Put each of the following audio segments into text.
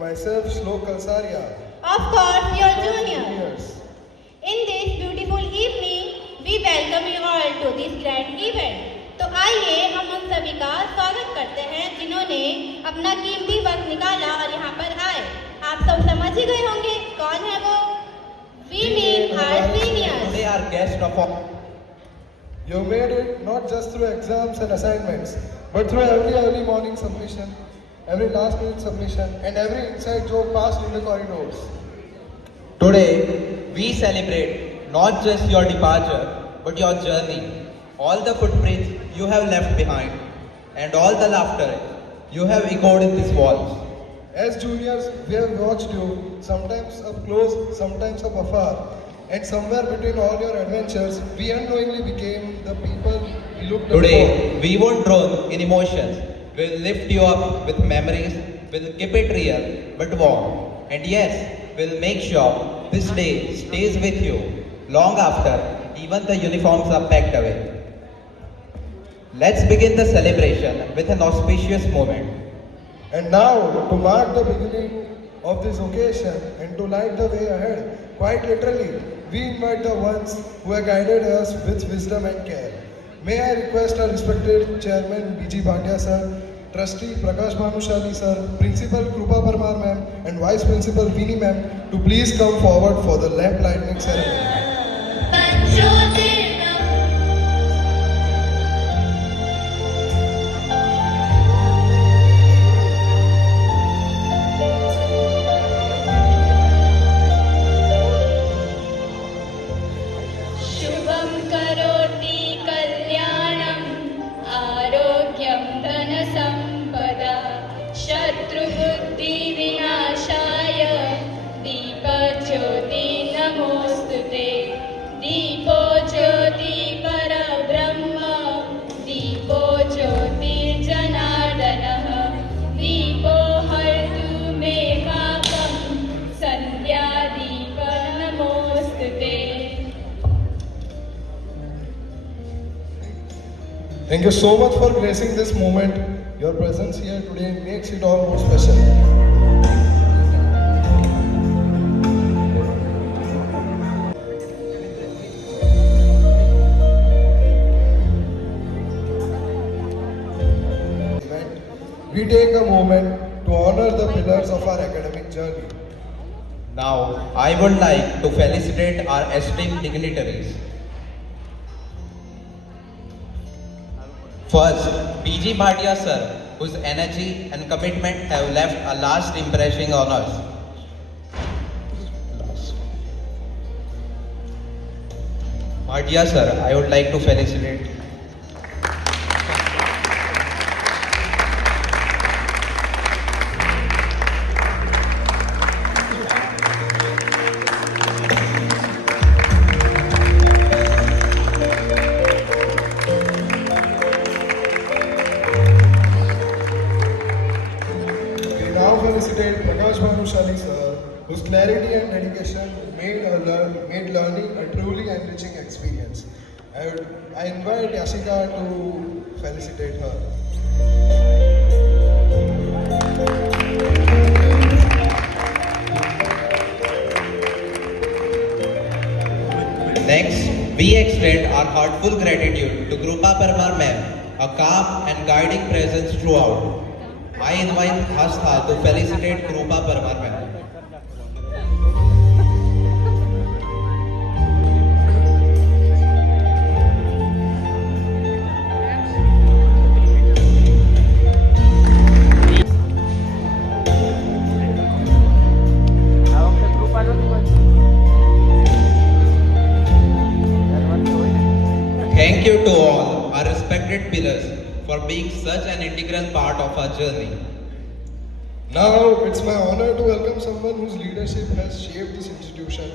myself, Shlok Kalsaria. Of course, your junior. Juniors. In this beautiful evening, we welcome you all to this grand event. तो आइए हम उन सभी का स्वागत करते हैं जिन्होंने अपना कीमती वक्त निकाला और यहाँ पर आए। आप सब समझ ही गए होंगे कौन है वो? We mean our seniors. They are guests of all. You made it not just through exams and assignments, but through every early morning submission, every last minute submission, and every inside joke passed in the corridors. Today, we celebrate not just your departure, but your journey, all the footprints you have left behind, and all the laughter you have echoed in these walls. As juniors, we have watched you, sometimes up close, sometimes up afar, and somewhere between all your adventures, we unknowingly became the people we looked up Today, we won't drown in emotions. We'll lift you up with memories. We'll keep it real but warm. And yes, we'll make sure this day stays with you long after even the uniforms are packed away. Let's begin the celebration with an auspicious moment. for. And now, to mark the beginning of this occasion and to light the way ahead, quite literally, we invite the ones who have guided us with wisdom and care. May I request our respected Chairman B.G. Bhatia sir, Trustee Prakash Bhanushali sir, Principal Krupa Parmar ma'am, and Vice Principal Veeni ma'am to please come forward for the lamp lighting ceremony. शुभं करोति कल्याणं आरोग्यं धनसम्पदा शत्रुबुद्धिविनाशाय दीपज्योति नमोऽस्तुते दीपो ज्योति परब्रह्म दीपो ज्योतिर्जनार्दनः दीपो हर्तु मे पापं सन्ध्यादीप नमोऽस्तुते. Thank you so much for gracing this moment. Your presence here today makes it all more special. We take a moment to honor the pillars of our academic journey. Now, I would like to felicitate our esteemed dignitaries. First, B.G. Bhatia sir, whose energy and commitment have left a lasting impression on us. Bhatia sir, I would like to felicitate. We now felicitate Prakash Bhanushali sir, whose clarity and dedication made learning a truly enriching experience. I invite Yashika to felicitate her. Next, we extend our heartfelt gratitude to Krupa Parmar ma'am, a calm and guiding presence throughout. I invite Hastha to felicitate Krupa Parmar ma'am. Thank you to all our respected pillars for being such an integral part of our journey. Now, it's my honor to welcome someone whose leadership has shaped this institution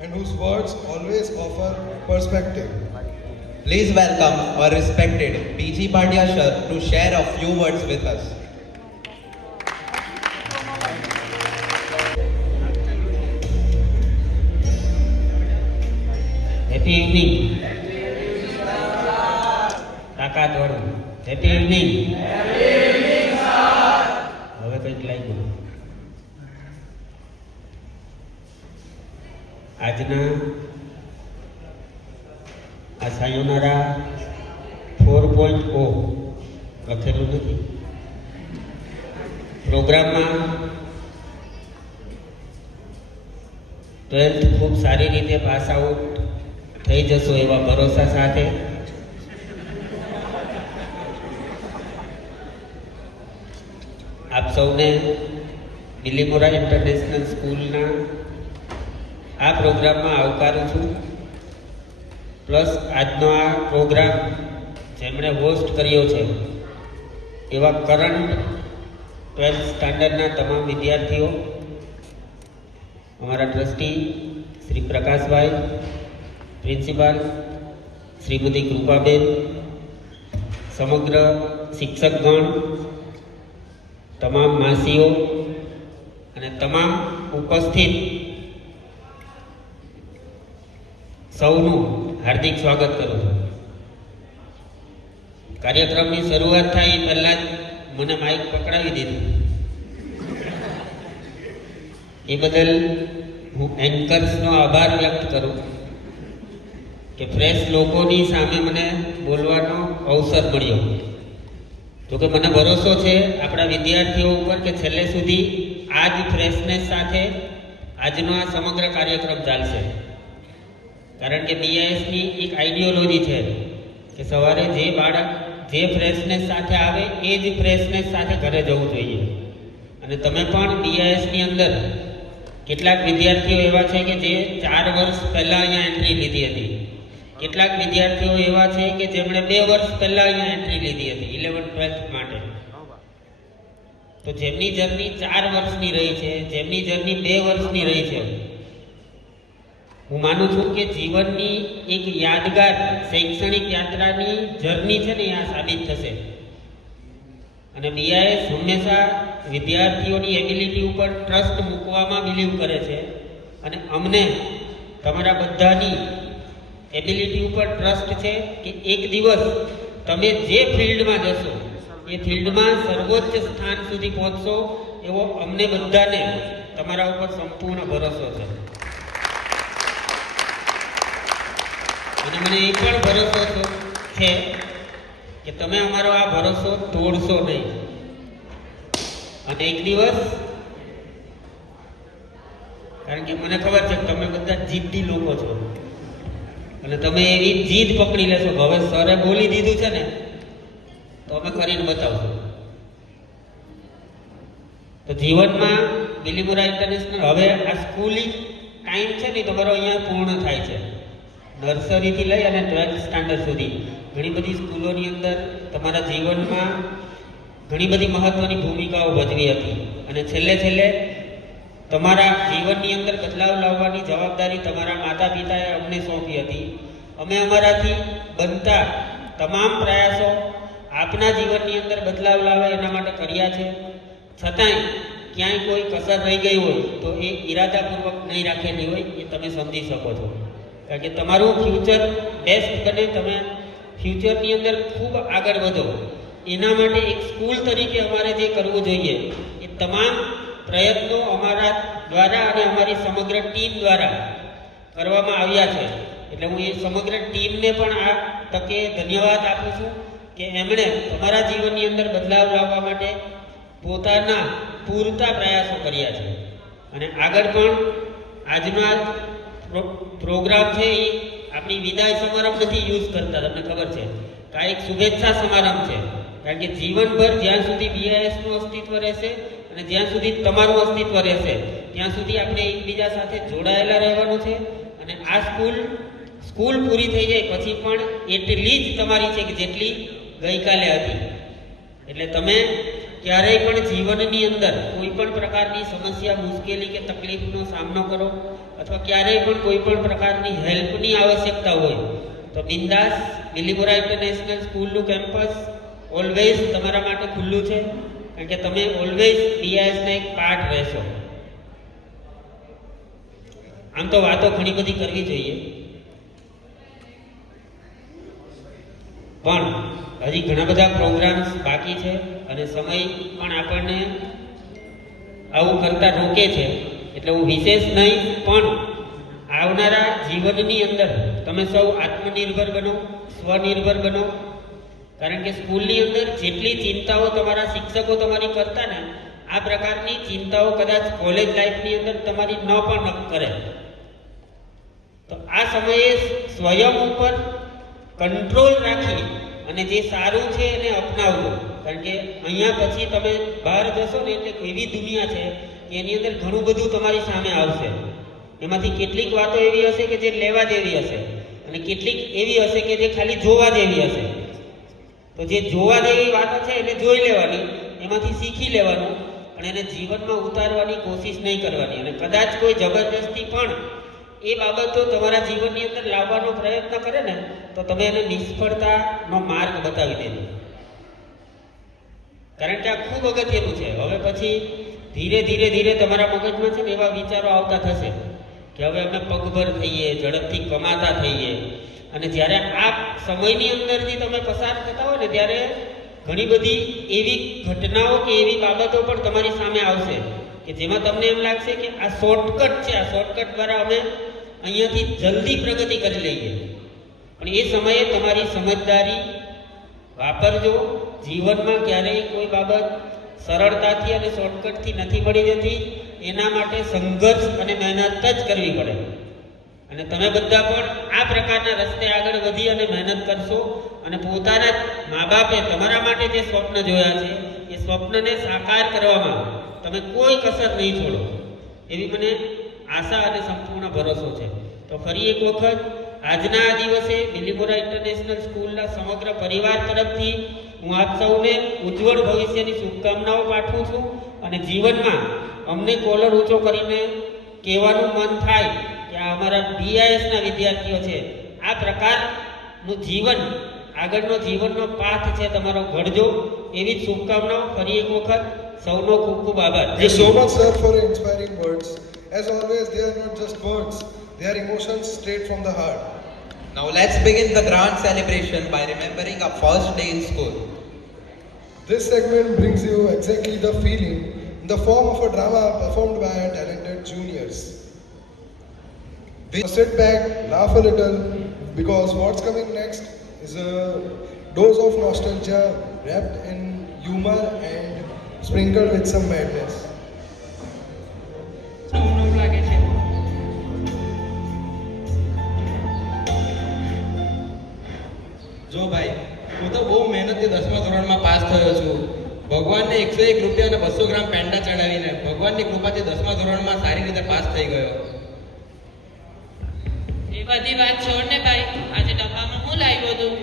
and whose words always offer perspective. Please welcome our respected B.G. Bhatia sir to share a few words with us. Happy evening. Kakak Doru. Happy evening. હવે કંઈક લાગ્યું આજના આ સાયોનારા 4.0 લખેલું નથી પ્રોગ્રામમાં 12th ખૂબ સારી રીતે પાસ આઉટ થઈ જશો એવા ભરોસા સાથે આપ સૌને બિલીમોરા ઇન્ટરનેશનલ સ્કૂલના આ પ્રોગ્રામમાં આવકારું છું પ્લસ આજનો આ પ્રોગ્રામ જેમણે હોસ્ટ કર્યો છે એવા કરંટ 12th સ્ટાન્ડર્ડના તમામ વિદ્યાર્થીઓ અમારા ટ્રસ્ટી શ્રી પ્રકાશભાઈ પ્રિન્સિપાલ શ્રીમતી કૃપાબેન સમગ્ર શિક્ષકગણ તમામ માસીઓ અને તમામ ઉપસ્થિત સૌનું હાર્દિક સ્વાગત કરું છું કાર્યક્રમની શરૂઆત થાય એ પહેલાં જ મને માઇક પકડાવી દીધું એ બદલ હું એન્કર્સનો આભાર વ્યક્ત કરું કે ફ્રેશ લોકોની સામે મને બોલવાનો અવસર મળ્યો જોકે મને ભરોસો છે આપણા વિદ્યાર્થીઓ ઉપર કે છેલ્લે સુધી આ જ ફ્રેશનેસ સાથે આજનો આ સમગ્ર કાર્યક્રમ ચાલશે કારણ કે બીઆઈએસની એક આઈડિયોલોજી છે કે સવારે જે બાળક જે ફ્રેશનેસ સાથે આવે એ જ ફ્રેશનેસ સાથે ઘરે જવું જોઈએ અને તમે પણ બીઆઈએસની અંદર કેટલાક વિદ્યાર્થીઓ એવા છે કે જે 4 વર્ષ પહેલાં અહીંયા એન્ટ્રી લીધી હતી કેટલાક વિદ્યાર્થીઓ એવા છે કે જેમણે 2 વર્ષ પહેલાં અહીંયા એન્ટ્રી લીધી હતી 11th-12th માટે તો જેમની જર્ની 4 વર્ષની રહી છે જેમની જર્ની 2 વર્ષની રહી છે હું માનું છું કે જીવનની એક યાદગાર શૈક્ષણિક યાત્રાની જર્ની છે ને આ સાબિત થશે અને બીઆઈએસ હંમેશા વિદ્યાર્થીઓની એબિલિટી ઉપર ટ્રસ્ટ મૂકવામાં બિલીવ કરે છે અને અમને તમારા બધાની એબિલિટી ઉપર ટ્રસ્ટ છે કે એક દિવસ તમે જે ફિલ્ડમાં જશો એ ફિલ્ડમાં સર્વોચ્ચ સ્થાન સુધી પહોંચશો એવો અમને બધાને તમારા ઉપર સંપૂર્ણ ભરોસો છે અને મને એ પણ ભરોસો છે કે તમે અમારો આ ભરોસો તોડશો નહીં અને એક દિવસ કારણ કે મને ખબર છે કે તમે બધા જિદ્દી લોકો છો અને તમે એવી જીદ પકડી લેશો કે હવે સરે બોલી દીધું છે ને તો અમે કરીને બતાવશું તો જીવનમાં બિલીમોરા ઇન્ટરનેશનલ હવે આ સ્કૂલિંગ ટાઈમ છે ને તમારો અહીંયા પૂર્ણ થાય છે નર્સરીથી લઈ અને 12th સ્ટાન્ડર્ડ સુધી ઘણી બધી સ્કૂલોની અંદર તમારા જીવનમાં ઘણી બધી મહત્ત્વની ભૂમિકાઓ ભજવી હતી અને છેલ્લે તમારા જીવનની અંદર બદલાવ લાવવાની જવાબદારી તમારા માતા પિતાએ અમને સોંપી હતી અમે અમારાથી બનતા તમામ પ્રયાસો આપના જીવનની અંદર બદલાવ લાવે એના માટે કર્યા છે છતાંય ક્યાંય કોઈ કસર રહી ગઈ હોય તો એ ઈરાદાપૂર્વક નહીં રાખેલી હોય એ તમે સમજી શકો છો કારણ કે તમારું ફ્યુચર બેસ્ટ બને તમે ફ્યુચરની અંદર ખૂબ આગળ વધો એના માટે એક સ્કૂલ તરીકે અમારે જે કરવું જોઈએ એ તમામ પ્રયત્નો અમારા દ્વારા અને અમારી સમગ્ર ટીમ દ્વારા કરવામાં આવ્યા છે એટલે હું એ સમગ્ર ટીમને પણ આ તકે ધન્યવાદ આપું છું કે એમણે તમારા જીવનની અંદર બદલાવ લાવવા માટે પોતાના પૂરતા પ્રયાસો કર્યા છે અને આગળ પણ આજનો આ પ્રોગ્રામ છે એ આપણી વિદાય સમારંભ નથી યુઝ કરતા તમને ખબર છે કે આ એક શુભેચ્છા સમારંભ છે કારણ કે જીવનભર જ્યાં સુધી બીઆઈએસનું અસ્તિત્વ રહેશે અને જ્યાં સુધી તમારું અસ્તિત્વ રહેશે ત્યાં સુધી આપણે એકબીજા સાથે જોડાયેલા રહેવાનું છે અને આ સ્કૂલ પૂરી થઈ જાય પછી પણ એટલી જ તમારી છે કે જેટલી ગઈકાલે હતી એટલે તમે ક્યારેય પણ જીવનની અંદર કોઈ પણ પ્રકારની સમસ્યા મુશ્કેલી કે તકલીફનો સામનો કરો અથવા ક્યારેય પણ કોઈ પણ પ્રકારની હેલ્પની આવશ્યકતા હોય તો બિંદાસ બિલીમોરા ઇન્ટરનેશનલ સ્કૂલનું કેમ્પસ ઓલવેઝ તમારા માટે ખુલ્લું છે કારણ કે તમે ઓલવેઝ બીઆઈએસના એક પાર્ટ રહેશો આમ તો વાતો ઘણી બધી કરવી જોઈએ પણ હજી ઘણા બધા પ્રોગ્રામ્સ બાકી છે અને સમય પણ આપણને આવું કરતા રોકે છે એટલે હું વિશેષ નહીં પણ આવનારા જીવનની અંદર તમે સૌ આત્મનિર્ભર બનો, સ્વનિર્ભર બનો. કારણ કે સ્કૂલની અંદર જેટલી ચિંતાઓ તમારા શિક્ષકો તમારી કરતા ને, આ પ્રકારની ચિંતાઓ કદાચ કોલેજ લાઈફની અંદર તમારી ન પણ કરે. તો આ સમયે સ્વયં ઉપર કંટ્રોલ રાખી અને જે સારું છે એને અપનાવજો. કારણ કે અહીંયા પછી તમે બહાર જશો ને એટલે એવી દુનિયા છે કે એની અંદર ઘણું બધું તમારી સામે આવશે. એમાંથી કેટલીક વાતો એવી હશે કે જે લેવા જેવી હશે અને કેટલીક એવી હશે કે જે ખાલી જોવા જેવી હશે. તો જે જોવા જેવી વાતો છે એને જોઈ લેવાની, એમાંથી શીખી લેવાનું અને એને જીવનમાં ઉતારવાની કોશિશ નહીં કરવાની. અને કદાચ કોઈ જબરજસ્તી પણ એ બાબતો તમારા જીવનની અંદર લાવવાનો પ્રયત્ન કરે ને તો તમે એને નિષ્ફળતાનો માર્ગ બતાવી દેજો. કારણ કે આ ખૂબ અગત્યનું છે. હવે પછી ધીરે ધીરે ધીરે તમારા મગજમાં છે ને એવા વિચારો આવતા થશે કે હવે અમે પગભર થઈએ, ઝડપથી કમાતા થઈએ. અને જ્યારે આ સમયની અંદરથી તમે પસાર થતા હોય ને ત્યારે ઘણી બધી એવી ઘટનાઓ કે એવી બાબતો પણ તમારી સામે આવશે કે જેમાં તમને એમ લાગશે કે આ શોર્ટકટ છે, આ શોર્ટકટ દ્વારા અમે અહીંયાથી જલ્દી પ્રગતિ કરી લઈએ. પણ એ સમયે તમારી સમજદારી વાપરજો. જીવનમાં ક્યારેય કોઈ બાબત સરળતાથી અને શોર્ટકટથી નથી મળી જતી. એના માટે સંઘર્ષ અને મહેનત જ કરવી પડે. અને તમે બધા પણ આ પ્રકારના રસ્તે આગળ વધી અને મહેનત કરશો અને પોતાના મા બાપે તમારા માટે જે સ્વપ્ન જોયા છે એ સ્વપ્નને સાકાર કરવામાં તમે કોઈ કસર નહીં છોડો એવી મને આશા અને સંપૂર્ણ ભરોસો છે. તો ફરી એક વખત આજના આ દિવસે બિલીમોરા ઇન્ટરનેશનલ સ્કૂલના સમગ્ર પરિવાર તરફથી હું આપ સૌને ઉજ્જવળ ભવિષ્યની શુભકામનાઓ પાઠવું છું. અને જીવનમાં અમને કોલર ઊંચો કરીને કહેવાનું મન થાય કે આ અમારા BIS ના વિદ્યાર્થીઓ છે, આ પ્રકારનું જીવન આગળનો જીવનનો પાથ છે તમારો ઘડજો. એવી જ શુભકામનાઓ. ફરી એક વખત સૌનો ખૂબ ખૂબ આભાર. Thank you so much, sir, for your inspiring words. As always, they are not just words, they are emotions straight from the heart. Now let's begin the grand celebration by remembering our first day in school. This segment brings you exactly the feeling in the form of a drama performed by our talented juniors. We sit back, laugh a little, because what's coming next is a dose of nostalgia wrapped in humor and sprinkled with some madness. જો ભાઈ, હું તો બહુ મહેનતથી 10મા ધોરણમાં પાસ થયો છું. ભગવાનને 101 રૂપિયા અને 200 ગ્રામ પેંડા ચડાવીને ભગવાનની કૃપાથી 10મા ધોરણમાં સારી રીતે પાસ થઈ ગયો. એ બધી વાત છોડ ને ભાઈ, આજે ડબ્બામાં હું લાવ્યો તું?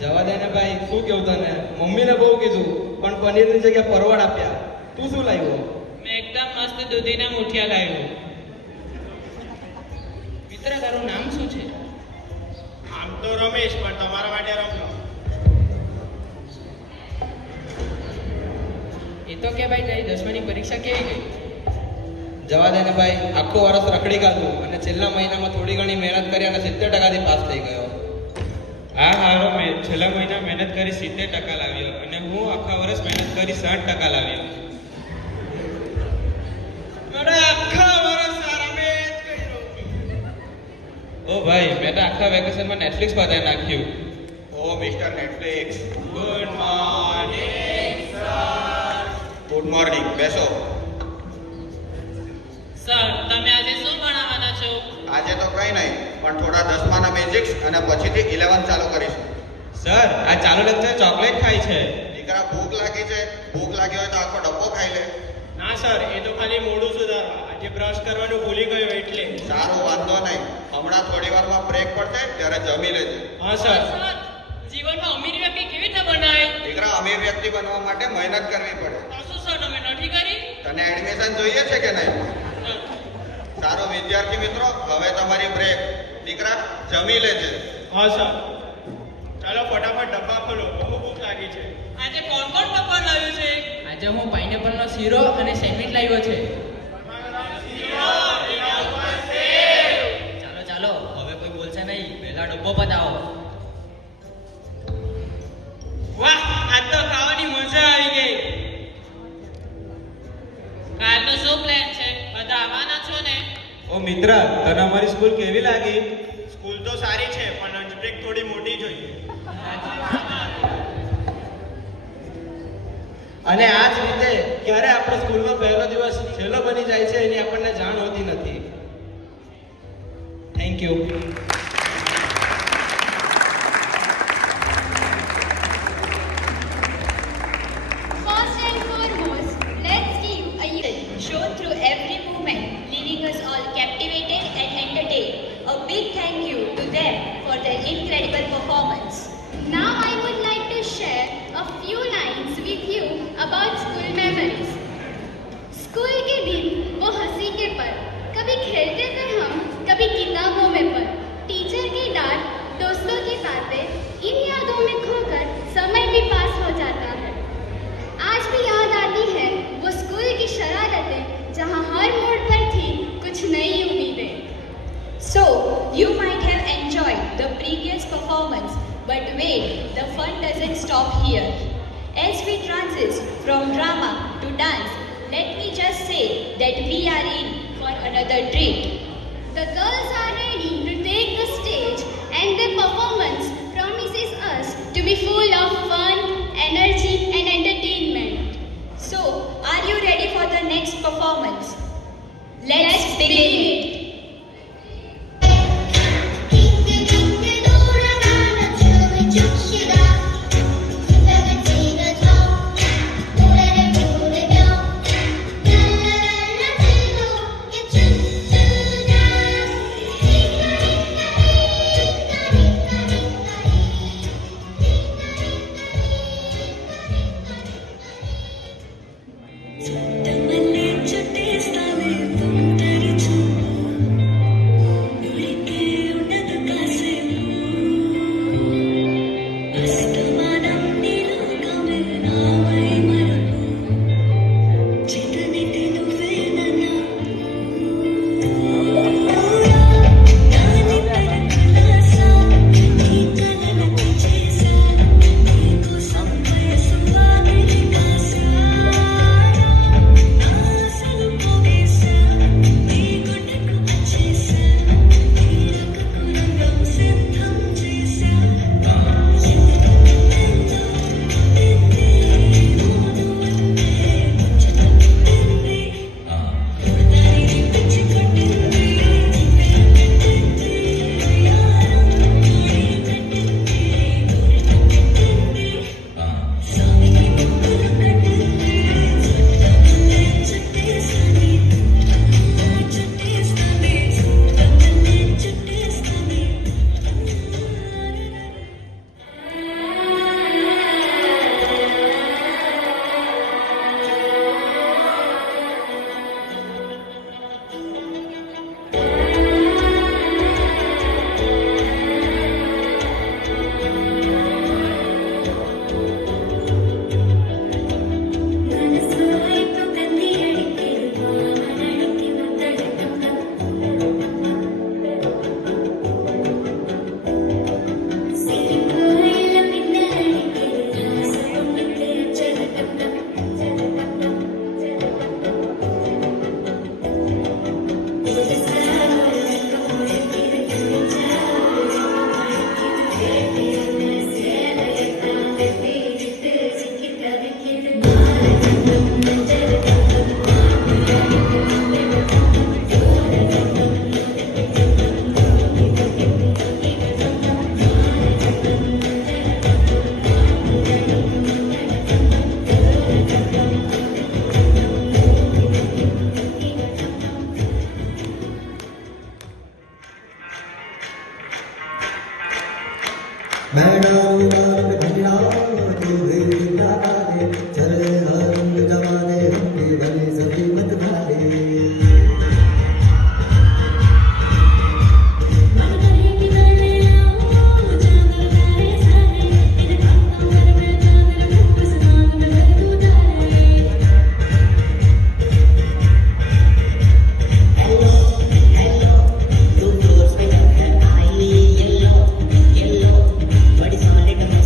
જવા દે ને ભાઈ, શું કેવું તને? મમ્મીને બહુ કીધું પણ પનીરની જગ્યાએ પરવળ આપ્યા. તું શું લાવ્યો? મેં એકદમ મસ્ત દૂધીના મુઠિયા લાવ્યો. મિત્ર, તારું નામ શું છે? આમ તો રમેશ, પણ તમારા માટે રમલો. એ તો કે ભાઈ તારી 10માની પરીક્ષા કેવી ગઈ? જવા દે ને ભાઈ, આખો વર્ષ રખડી કાઢું અને છેલ્લા મહિનામાં થોડી ઘણી મહેનત કરી અને 70% પાસ થઈ ગયો. હા હારો, મેં છેલ્લા મહિના મહેનત કરી 70% લાવ્યો અને હું આખા વર્ષ મહેનત કરી 60% લાવ્યો. અરે આખા વર્ષ આરામે જ કર્યો. ઓ ભાઈ, મેં તો આખા વેકેશનમાં નેટફ્લિક્સ બતાવી નાખ્યું. ઓ mister Netflix, good morning sir. Good morning, બેસો. સર, તમે આજે શું ભણાવવાના છો? આજે તો કંઈ નહીં, પણ થોડા 10માના બેઝિક્સ અને પછીથી 11 ચાલુ કરીશું. સર, આ ચાલુ લેક્ચર ચોકલેટ ખાય છે. દીકરા, ભૂખ લાગી છે? ભૂખ લાગી હોય તો આખો ડબ્બો ખાઈ લે. ના સર, એ તો ખાલી મોઢું સુધારવા, આજે બ્રશ કરવાનું ભૂલી ગયો એટલે. સારું, વાંધો નહીં. હમણાં થોડી વારમાં બ્રેક પડશે ત્યારે જમી લેજે. હા સર. જીવનમાં અમીર વ્યક્તિ કેવી રીતે બનાય? દીકરા, અમીર વ્યક્તિ બનવા માટે મહેનત કરવી પડે. શું સર તમે નથી કરી? તને એડમિશન જોઈએ છે કે નહીં? સારો વિદ્યાર્થી મિત્રો, હવે તમારી બ્રેક. દીકરા, જમી લેજે. હા સર. ચાલો ફટાફટ ડબ્બા ખોલો, બહુ ભૂખ લાગી છે. આજે કોણ કોણ પકવાન લાવ્યું છે? આજે હું પાઇનેપલનો શીરો અને સેન્ડવિચ લાવ્યો છે. ચાલો ચાલો, હવે કોઈ બોલશે નહીં, પહેલા ડબ્બો બતાવો. વાહ, આજ તો ખાવાની મજા આવી ગઈ. કાલનો શું પ્લાન છે? બધા આવવાના છો ને? ઓ મિત્ર, તને અમારી સ્કૂલ કેવી લાગી? સ્કૂલ તો સારી છે પણ લંચ બ્રેક થોડી મોટી જોઈએ. અને આ જ રીતે ક્યારે આપણે સ્કૂલનો પહેલો દિવસ છેલ્લો બની જાય છે એની આપણને જાણ હોતી નથી. Thank you. First and foremost, let's give a show through every movement, leaving us all captivated and entertained. A big thank you to them for their incredible performance. Now I would like to share a few lines with you about school memories. School के दिन वो हंसी के पल, कभी खेलते थे हम, कभी किताबों में पल, टीचर की डांट, दोस्तों की बातें, इन यादों में खोकर समय भी पास हो जाता है. आज भी याद आती है वो स्कूल की शरारतें, जहाँ हर मोड़ पर थी कुछ नई उम्मीदें. So, you might have enjoyed the previous performance, but wait, the fun doesn't stop here. As we transit from drama to dance, let me just say that we are in for another treat. The girls are ready to take the stage and their performance promises us to be full of fun, energy and entertainment. So, are you ready for the next performance? Let's begin it. Body solid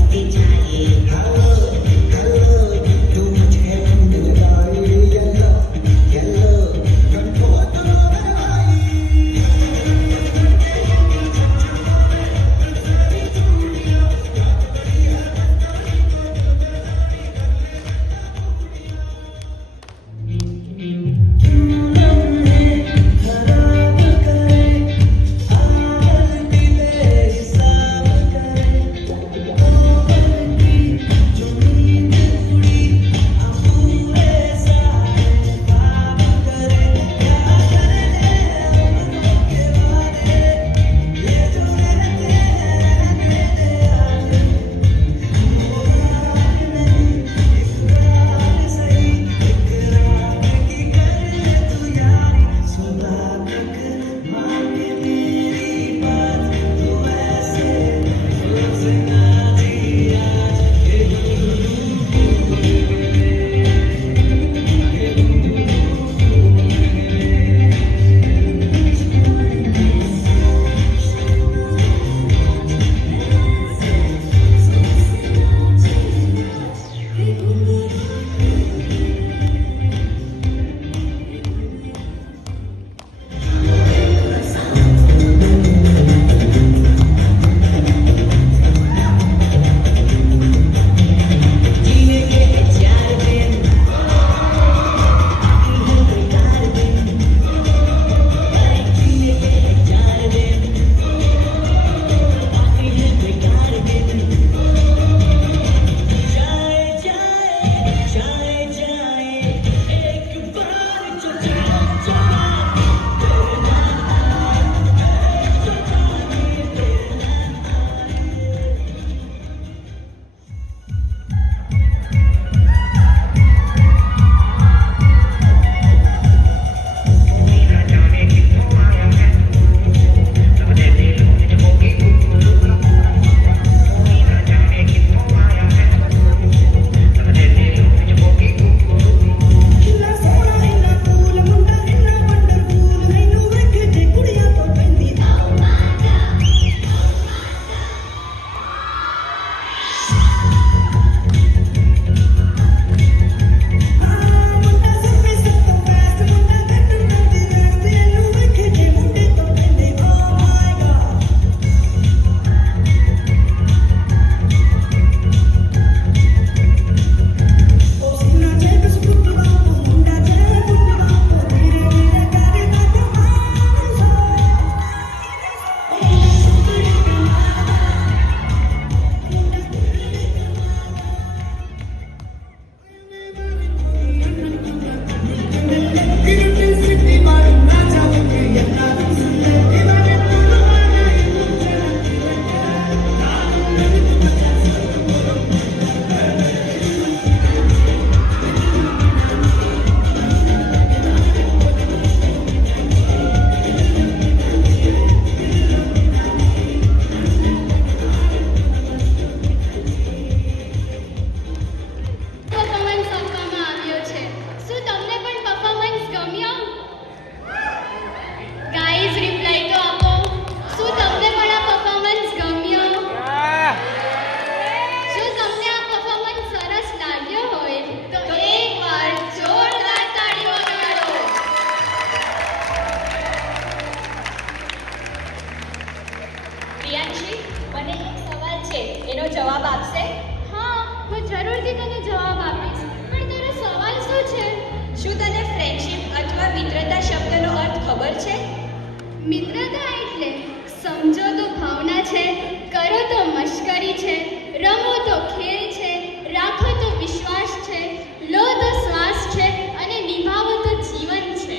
આપશે? હા, હું જરૂરથી તને જવાબ આપીશ. પણ તારો સવાલ શું છે? શું તને ફ્રેન્ડશિપ અથવા મિત્રતા શબ્દનો અર્થ ખબર છે? મિત્રતા એટલે સમજો તો ભાવના છે, કરો તો મશ્કરી છે, રમો તો ખેલ છે, રાખો તો વિશ્વાસ છે, લો તો શ્વાસ છે અને નિભાવો તો જીવન છે.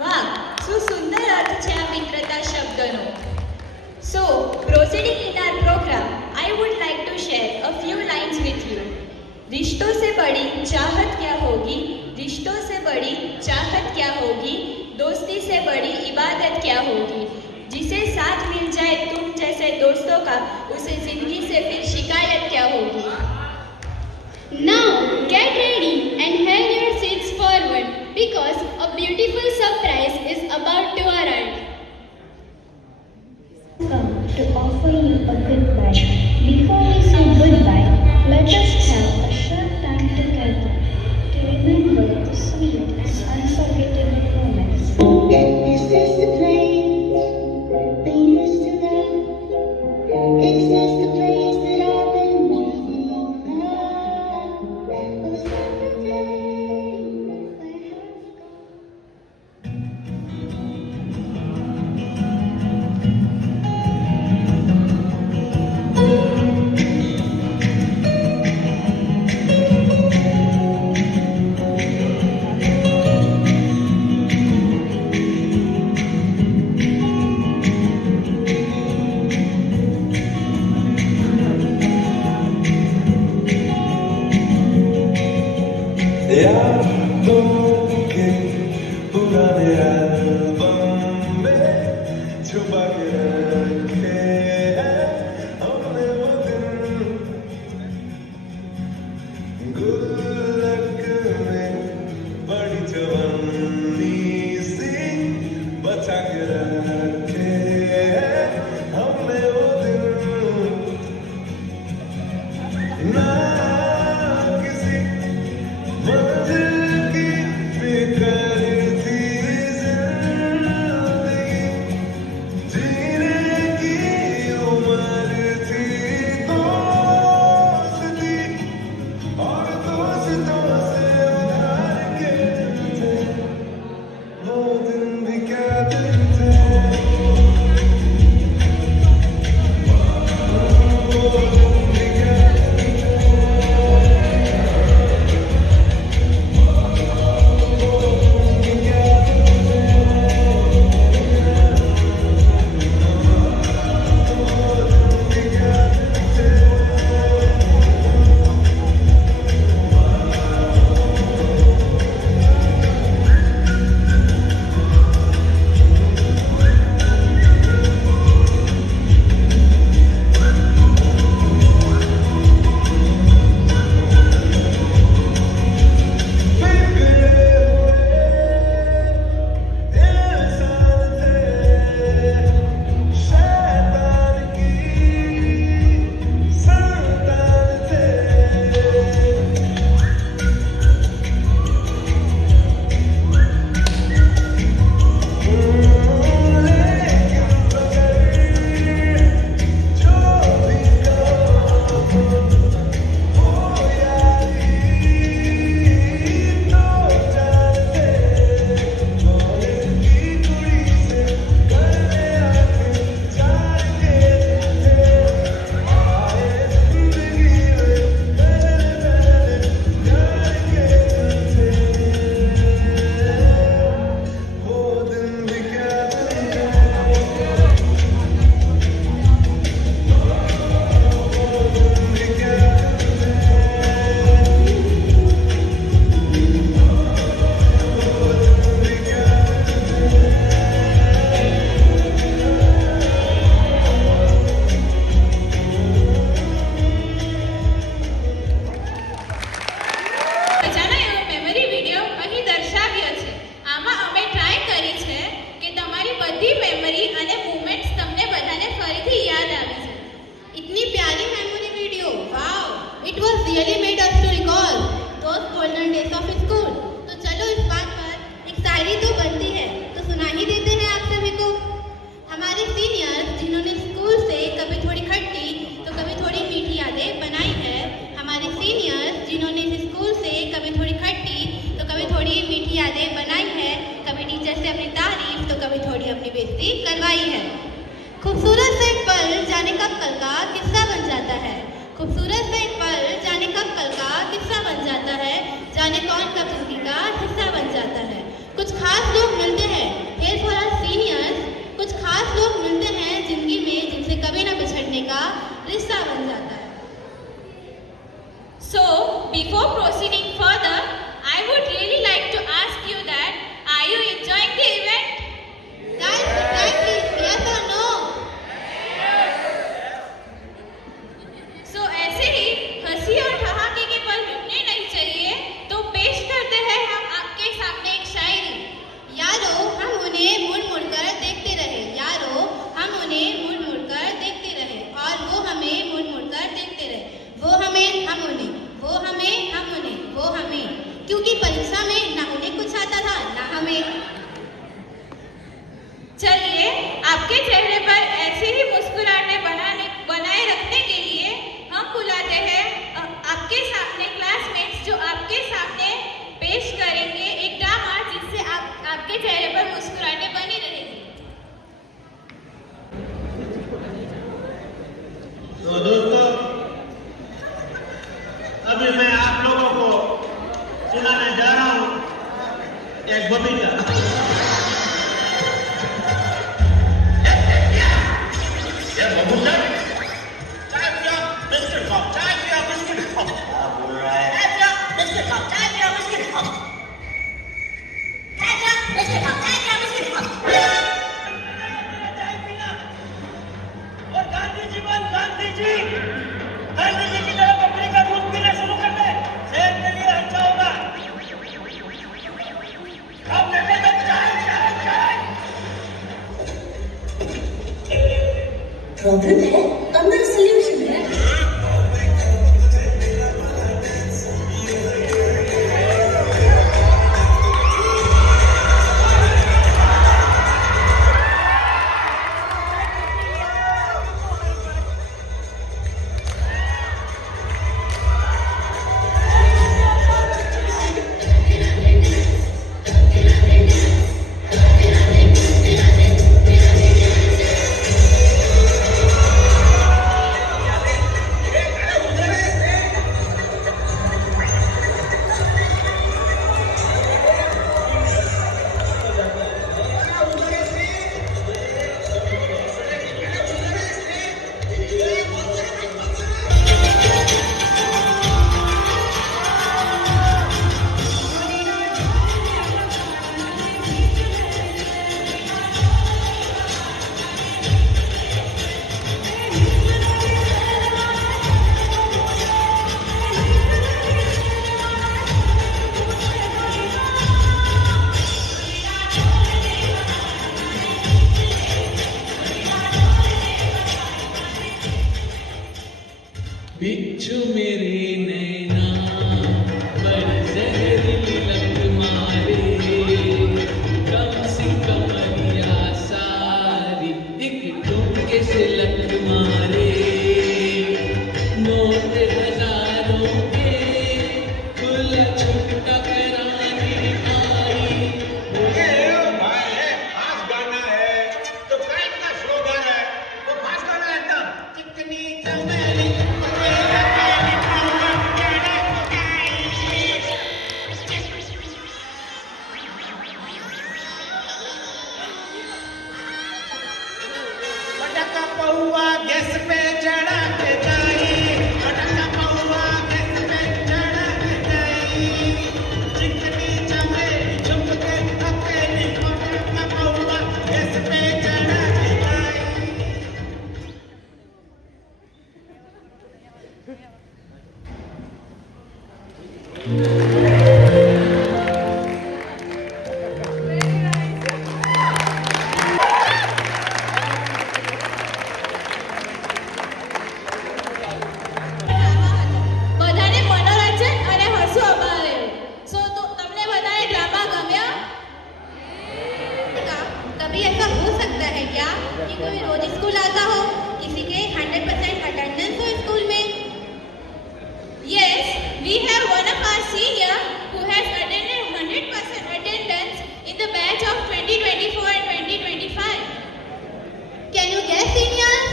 વાહ, શું સુંદર અર્થ છે આ મિત્રતા શબ્દનો. So, proceeding in our program, I would like to share a few lines with you. रिश्तों से बड़ी चाहत क्या होगी, रिश्तों से बड़ी चाहत क्या होगी, दोस्ती से बड़ी इबादत क्या होगी, जिसे साथ मिल जाए तुम जैसे दोस्तों का, उसे जिंदगी से फिर शिकायत क्या होगी. Now, get ready and have your seats forward because a beautiful surprise is about to arrive. Come to offer you a goodbye. Before we say goodbye, let us have a short time together to remember the sweet and unforgettable moments. Is this the place we used to love? Is this the place that I've been dreaming of? Was that the day where have we gone? really made us to recall those golden days of school. तो चलो इस बात पर एक शायरी तो बनती है, तो सुना ही देते हैं आप सभी को। हमारे सीनियर्स जिन्होंने स्कूल से कभी थोड़ी खट्टी तो कभी थोड़ी मीठी यादें बनाई खूबसूरत सा एक पल जाने कब कल का किस्सा बन जाता है, जाने कौन कब जिंदगी का हिस्सा बन जाता है। कुछ खास लोग मिलते हैं, here for our seniors, कुछ खास लोग मिलते हैं जिंदगी में जिनसे कभी ना बिछड़ने का रिश्ता बन जाता है। So, before proceeding further, I would really like to ask you that, are you enjoying the event? Guys, please, yes or no? So, ऐसे ही हंसी और ठहाके के पल रुकने नहीं चाहिए, तो पेश करते हैं हम आपके सामने एक शायरी। यारो हम उन्हें मुड़ मुड़ कर देखते रहे, यारो हम उन्हें मुड़ मुड़ कर देखते रहे, और वो हमें मुड़ मुड़ कर देखते रहे, वो हमें हम उन्हें, वो हमें हम उन्हें, वो हमें, क्योंकि परीक्षा में ना उन्हें कुछ आता था ना हमें। चलिए, आपके चेहरे पर ऐसे ही मुस्कुराहटें बनाए रखने के लिए हम बुलाते हैं आपके सामने क्लासमेट्स, जो आपके सामने पेश करेंगे एक ड्रामा जिससे आपके चेहरे पर मुस्कुराहटें बनी रहेगी। तो दोस्तों, अभी मैं आप लोगों को सुनाने जा रहा हूँ एक बबीता। प्रॉब्लम है, अंदर सॉल्यूशन है। बिच्छू मेरे नैना पर जहरीली लत मारे, कम से कमरिया सारी एक ठुमके से लत मारे, नोट हजारों के कुल छुट्टा कराने आई। फास्ट गाना है तो क्या इतना स्लो गाना है? तो फास्ट गाना है एकदम। चिकनी चमेली पौआ गैस पे चढ़ा के जाई, पटका पौआ गैस पे चढ़ा के जाई, चिकनी चमेली छुप के अकेली, पटका पौआ गैस पे चढ़ा के जाई। બધાને મનોરંજન અને હસવું અપાવ્યું। સો તો તમને બધાને ડ્રામા ગમ્યા? कभी ऐसा हो सकता है क्या कि कोई रोज स्कूल आता हो, किसी के 100% अटेंडेंस हो स्कूल में? Yes, we have one of our senior who has attended 100% attendance in the batch of 2024 and 2025. Can you guess, seniors?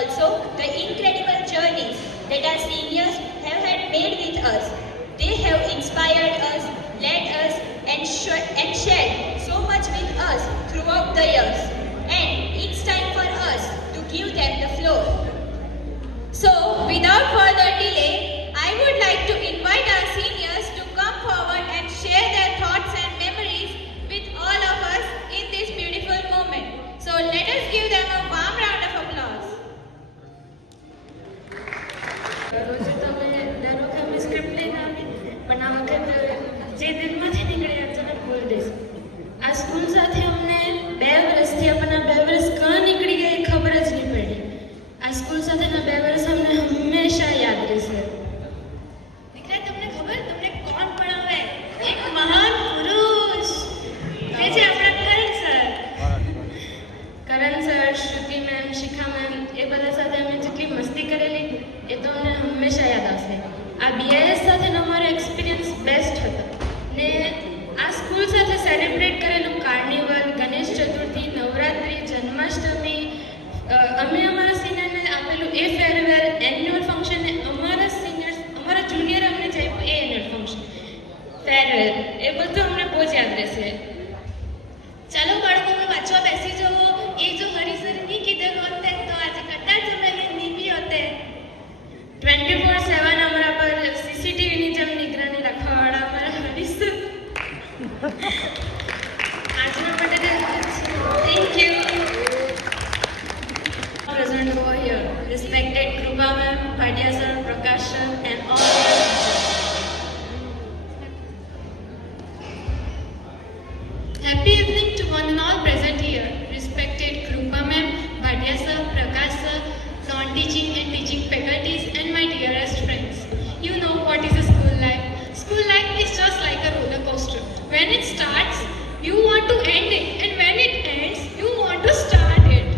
also the incredible journeys that our seniors have had made with us. They have inspired us, led us, and shared so much with us throughout the years. And it's time for us to give them the floor. So, without further delay, I would like to invite our seniors to come forward and share their thoughts and memories with all of us in this beautiful moment. So, let us give them a warm round of applause. રોજ તો અમે દર વખતે અમે સ્ક્રિપ્ટ લઈને આવી પણ આ વખત જે દિલમાંથી નીકળે અચાનક બોલી દઈશું. આ સ્કૂલ સાથે અમને 2 વર્ષ થયા પણ આ 2 વર્ષ ક્યાં નીકળી ગયા એ ખબર જ નહીં પડી. આ સ્કૂલ સાથેના 2 વર્ષ અમને હંમેશા યાદ રહેશે. દીકરા તમને ખબર તમને કોણ ભણાવે? એક મહાન પુરુષ તે છે આપણા કરણ સર. કરણ સર, શ્રુતિ મેમ, શિખા મેમ એ બધા સાથે અમે જેટલી મસ્તી કરેલી એ તો અમને હંમેશા યાદ આવશે. આ બીઆઈએસ સાથેનો અમારો એક્સપિરિયન્સ બેસ્ટ હતો ને આ સ્કૂલ સાથે સેલિબ્રેટ કરેલું કાર્નિવલ, ગણેશ ચતુર્થી, નવરાત્રિ, જન્માષ્ટમી, અમે અમારા સિનિયરને આપેલું એ ફેરવેલ, એન્યુઅલ ફંક્શન ને અમારા જુનિયર અમને જે આપ્યું એ એન્યુઅલ ફંક્શન ફેરવેલ એ બધું અમને બહુ જ યાદ રહેશે. ચાલો બાળકો વાંચવા બેસી જવો. એ જો હરિસર નહીં કીધેલું હોત તો આજે કદાચ અમે નહીં બી હોતે. 24/7 અમારા પર સીસીટીવીની જેમ નિગરાની રાખવાવાળા અમારા હરીસર આજના માટે thank you. Present over here, respected Krupa ma'am, Bhatia sir, Prakash sir, and all the other teachers. Happy evening to one and all present here, respected Krupa ma'am, Bhatia sir, Prakash sir, non-teaching and teaching faculties, and my dearest friends. You know what is a school life. School life is just like a roller coaster. When it starts, you want to end it, and when it ends, you want to start it.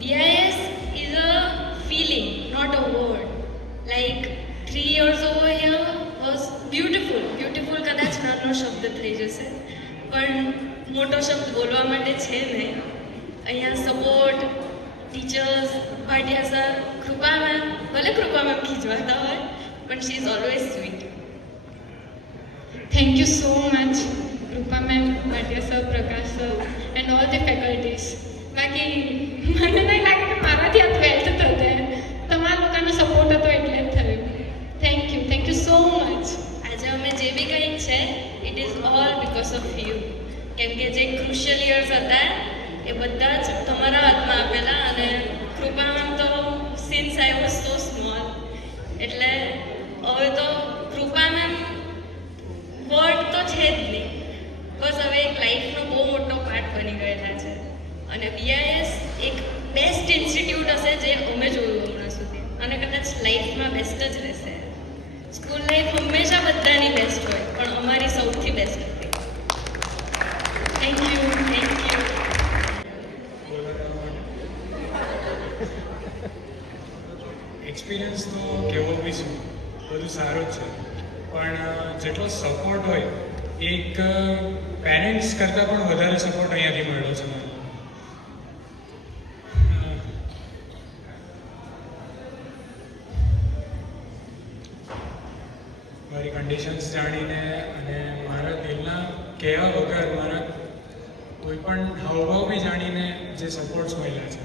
BIS is a feeling, not a word. Like 3 years over here was beautiful. Beautiful કદાચ નાનો શબ્દ થઈ જશે પણ મોટો શબ્દ બોલવા માટે છે નહીં. અહીંયા support, teachers, Bhatia sir, Kripa ma'am, ભલે કૃપા મેમ ખીજવાતા હોય પણ she is always sweet. Thank you so much Kripa ma'am, Bhatia sir, Prakash sir and all the faculties. બાકી મને નહીં લાગે કે મારાથી આ 12th થશે. તમારા લોકોનો સપોર્ટ હતો એટલે જ થયું. Thank you so much. આજે અમે જે બી કંઈક છે it is all because of you. કેમ કે જે ક્રુશિયલ યર્સ હતા એ બધા જ તમારા હાથમાં આપેલા અને કૃપા મેમ તો since I was so small એટલે હવે તો કૃપા મેમ વર્ડ તો છે જ નહીં બસ હવે એક લાઈફનો બહુ મોટો પાર્ટ બની ગયેલા છે. અને બીઆઈએસ એક બેસ્ટ ઇન્સ્ટિટ્યૂટ હશે જે અમે જોયું હમણાં સુધી અને કદાચ લાઈફમાં બેસ્ટ જ રહેશે. સ્કૂલ લાઈફ હંમેશા બધાની બેસ્ટ હોય પણ અમારી સૌથી બેસ્ટ હતી. Thank you. એક્સપિરિયન્સ તો કેવો બી શું બધું સારું જ છે પણ જેટલો સપોર્ટ હોય એક પેરેન્ટ્સ કરતાં પણ વધારે સપોર્ટ અહીંયાથી મળ્યો છે મને. મારી કન્ડિશન્સ જાણીને અને મારા દિલના કહેવા વગર મારા કોઈ પણ હાવભાવ બી જાણીને જે સપોર્ટ્સ મળ્યા છે.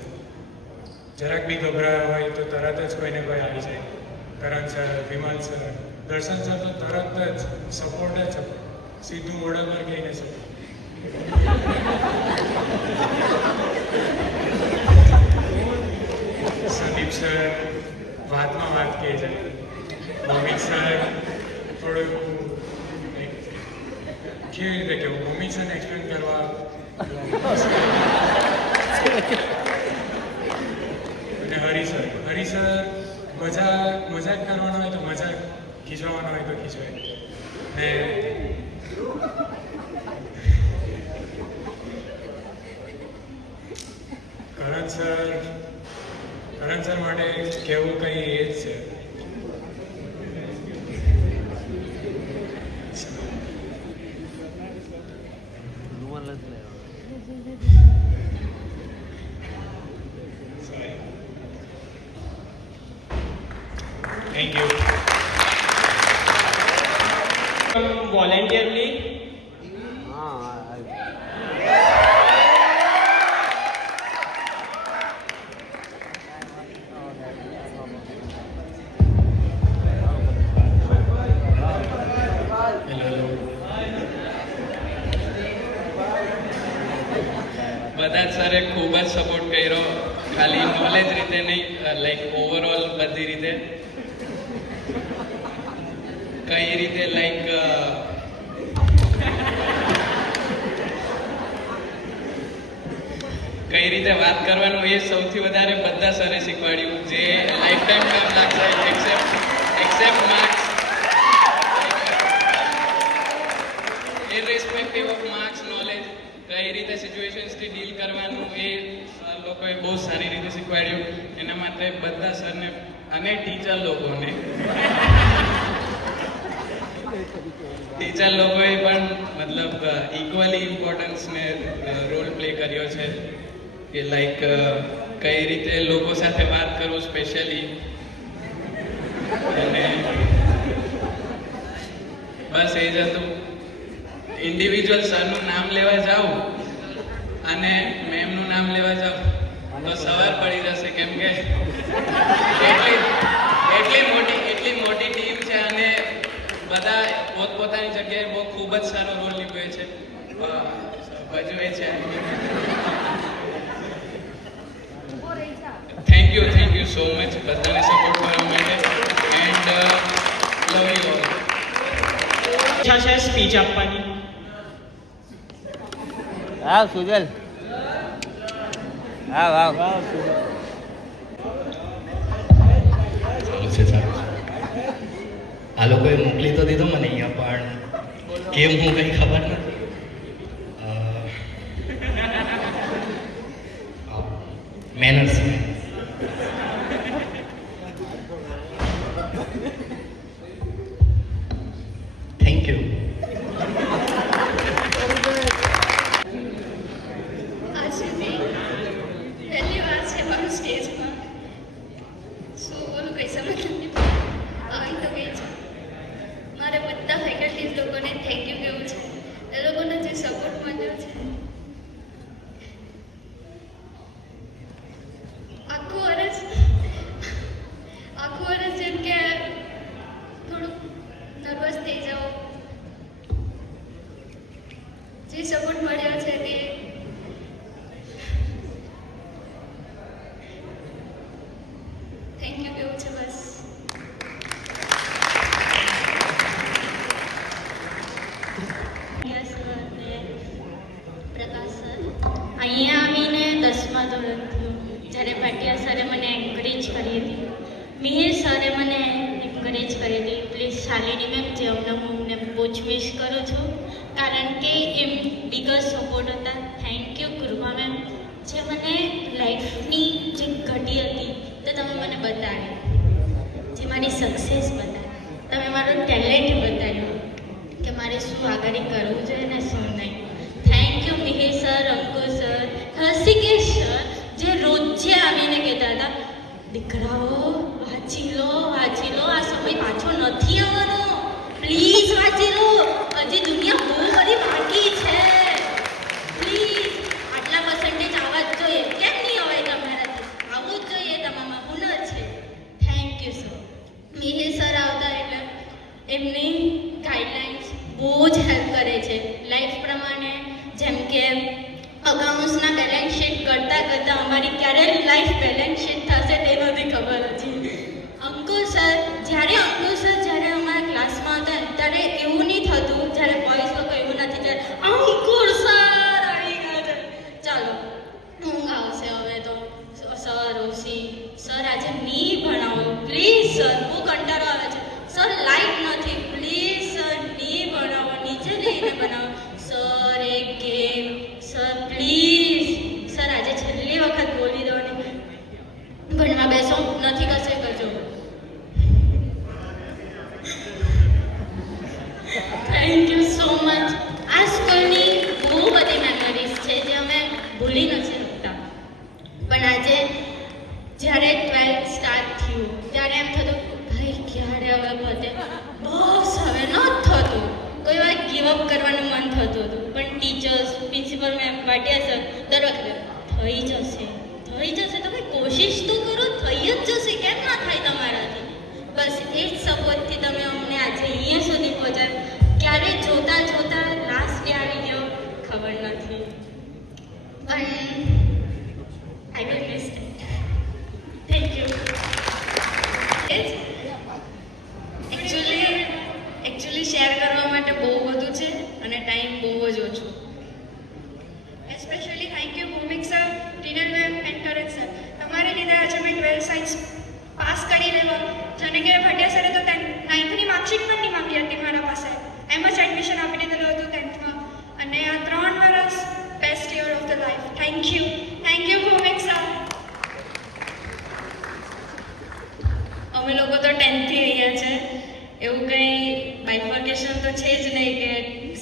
જરાક બી ગભરાયા હોય તો તરત જ કોઈને કોઈ આવી જાય. કરણ સર, વિમલ સર, દર્શન સર તો તરત જ સપોર્ટ જ સીધું મોઢા પર કહીને સપોર્ટ. સંદીપ સર વાતમાં વાત કહી જાય. મમ્મી સર થોડું કેવી રીતે કહેવું, મમ્મી સરને એક્સપ્લેન કરવા અને હરિસર મજાક કરવાનો હોય તો મજાક, ખીજવાનો હોય તો ખીજવાય. ને કરણ સર માટે કહેવું કંઈ એ જ છે. Thank you. voluntarily બધા જ સરે ખૂબ જ સપોર્ટ કર્યો, ખાલી નોલેજ રીતે નહીં, લાઈક ઓવરઓલ બધી રીતે. કઈ રીતે લાઈક કઈ રીતે વાત કરવાનું એ સૌથી વધારે બધા સરે શીખવાડ્યું, જે લાઈફ ટાઈમ કામ લાગશે. Accept marks, irrespective of marks, knowledge, કઈ રીતે સિચ્યુએશન્સથી ડીલ કરવાનું એ લોકોએ બહુ સારી રીતે શીખવાડ્યું. એના માટે બધા સરને અને ટીચર લોકોએ પણ મતલબ ઇક્વલી ઇમ્પોર્ટન્સને રોલ પ્લે કર્યો છે કે લાઈક કઈ રીતે લોકો સાથે વાત કરું સ્પેશિયલી. અને બસ એ જ હતું. ઇન્ડિવિજ્યુઅલ સરનું નામ લેવા જાઉં અને મેમનું નામ લેવા જાઉં તો સવાર પડી જશે, કેમ કે એટલી મોટી ટીમ છે અને બધા પોતપોતાની જગ્યાએ બહુ ખૂબ જ સારો રોલ નિભાવે છે, ભજવે છે. થેન્ક યુ સો મચ બધાને સપોર્ટ કરવા માટે, એન્ડ લવ યુ ઓલ. ઈચ્છા છે સ્પીચ આપવાની. હા સુજલ, હા વાવ આ લોકોએ મોકલી તો દીધો મને અહીંયા, પણ કેમ હું કંઈ ખબર નથી. Manners thank you. આજે બી પહેલી વાર છે મારું સ્ટેજમાં, શું બોલું કંઈ સમજ નથી પડતી. આવી તો ગઈ છે. મારે બધા ફેકલ્ટીઝ લોકોને થેન્ક યુ કહેવું છે, એ લોકોને જે સપોર્ટ મળ્યો છે. આખું વર્ષ જેમ કે થોડુંક નર્વસ થઈ જાઓ, જે સપોર્ટ મળ્યો છે તે થેન્ક યુ કેવું છે બસ. પ્રકાશ સર, અહીંયા આવીને 10મા ધોરણ થયું જ્યારે ભાટિયા સરે મને એન્કરેજ કરી હતી, મિહિર સરે મને એન્કરેજ કરી હતી. પ્લીઝ શાલિની મેમ, જે હમણાં હું એમને બહુ જ મિસ કરું છું, કારણ કે એમ બિગર સપોર્ટ હતા. થેન્ક યુ કૃપા મેમ, જે મને લાઈફની જે ઘટી હતી તો તમે મને બતાવી, જે મારી સક્સેસ બતાવી, તમે મારો ટેલેન્ટ બતાવ્યો કે મારે શું આગળ કરવું જોઈએ ને શું નહીં. Thank you Mihir sir, Ankur sir, Harshikesh sir, જે રોજે આવીને કહેતા હતા દીકરાઓ વાંચી લો, આ સમય પાછો નથી આવવાનો, પ્લીઝ વાંચી લો, હજી દુનિયા બહુ બધી બાકી છે, પ્લીઝ આટલા પર્સન્ટેજ આવવા જ જોઈએ. કેમ નહીં અવાય તમારાથી? આવવું જ જોઈએ, તમારામાં હુનર છે. Thank you sir. મિહિર સર આવતા એટલે એમની ગાઈડલાઇન્સ બહુ જ હેલ્પ કરે છે લાઈફ પ્રમાણે. જેમ કે અકાઉન્ટ્સના બેલેન્સ શીટ કરતાં અમારી ક્યારે લાઈફ બેલેન્સ શીટ થશે તે નથી ખબર હજી. અંકુર સર જ્યારે અમારા ક્લાસમાં હતા ત્યારે એવું નહીં થતું, જ્યારે બોયઝ લોકો એવું નથી, ત્યારે અંકુર સર આવી ગયા છે, ચાલો ઊંઘ આવશે હવે તો. સર ઓસી સર આજે નહીં ભણાવો પ્લીઝ સર, બહુ કંટાળો આવે છે સર, લાઈટ નથી પ્લીઝ સર, નહીં ભણાવો, નીચે લઈને બનાવો સર, એક ગેમ સર પ્લીઝ સર, આજે છેલ્લી વખત બોલી દો ને ભણવા બેસો, નથી ભાટિયા સર દર વખતે થઈ જશે તમે કોશિશ તો કરો, થઈ જ જશે, કેમ ના થાય તમારાથી? બસ એ જ સપોર્ટથી તમે અમને આજે અહીંયા સુધી પહોંચ્યા. ક્યારે જોતા જોતા લાસ્ટ ડે આવી ગયો ખબર નથી. I don't miss it. Thank you. Actually share કરવા માટે બહુ બધું છે અને ટાઈમ બહુ જ ઓછો. Especially thank you Bhaumik sir, Tinal ma'am and Karan sir. તમારે લીધે આજે મેં 12 સાયન્સ પાસ કરી લેવા. જાણે કે ભાટિયા સરે તો 9thની માર્કશીટ પણ નહીં માંગી હતી મારા પાસે, એમ જ એડમિશન આપી દીધેલું હતું 10thમાં. અને આ 3 વર્ષ best year of the life. Thank you Bhaumik સર. અમે લોકો તો 10thથી અહીંયા છે, એવું કંઈ બાયફર્કેશન તો છે જ નહીં કે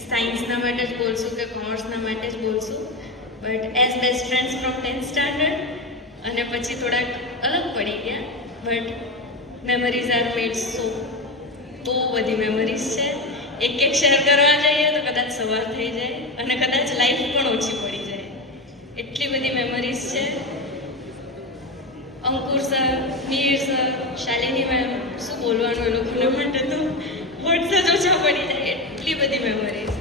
સાયન્સના માટે જ બોલશું કે કોમર્સના માટે જ બોલશું. But as best friends from 10th standard અને પછી થોડાક અલગ પડી ગયા, but memories are made so. બહુ બધી મેમરીઝ છે. એક શેર કરવા જઈએ તો કદાચ સવાર થઈ જાય અને કદાચ લાઈફ પણ ઓછી પડી જાય, એટલી બધી મેમરીઝ છે. Ankur sir, Mir sir, Shalini ma'am, શું બોલવાનું એ લોકોને માટે તો વર્ડ્સ જ ઓછા પડી જાય, એટલી બધી મેમરીઝ.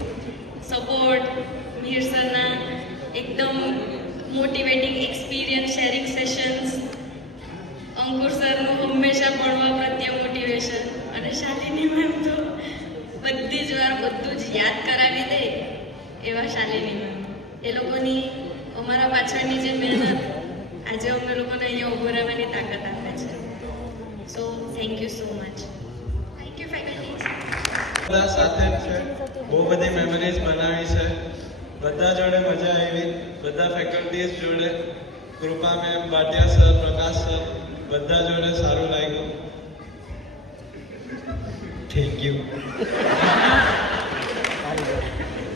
સપોર્ટ, મીર સરના એકદમ મોટિવેટિંગ એક્સપિરિયન્સ શેરિંગ સેશન્સ, અંકુર સરનું હંમેશા ભણવા પ્રત્યે મોટિવેશન, અને શાલિની મેમ તો બધી જ વાર બધું જ યાદ કરાવી દે એવા શાલિની મેમ. એ લોકોની અમારા પાછળની જે મહેનત આજે અમને લોકોને અહીંયા ઉભો રહેવાની તાકાત આપે છે. So thank you so much. Thank you faculties. બધા સાથે જ છે, બહુ બધી મેમરીઝ બનાવી છે, બધા જોડે મજા આવી, બધા ફેકલ્ટીઝ જોડે, કૃપા મેમ, ભાટિયા સર, પ્રકાશ સર, બધા જોડે સારું લાગ્યું. Thank you.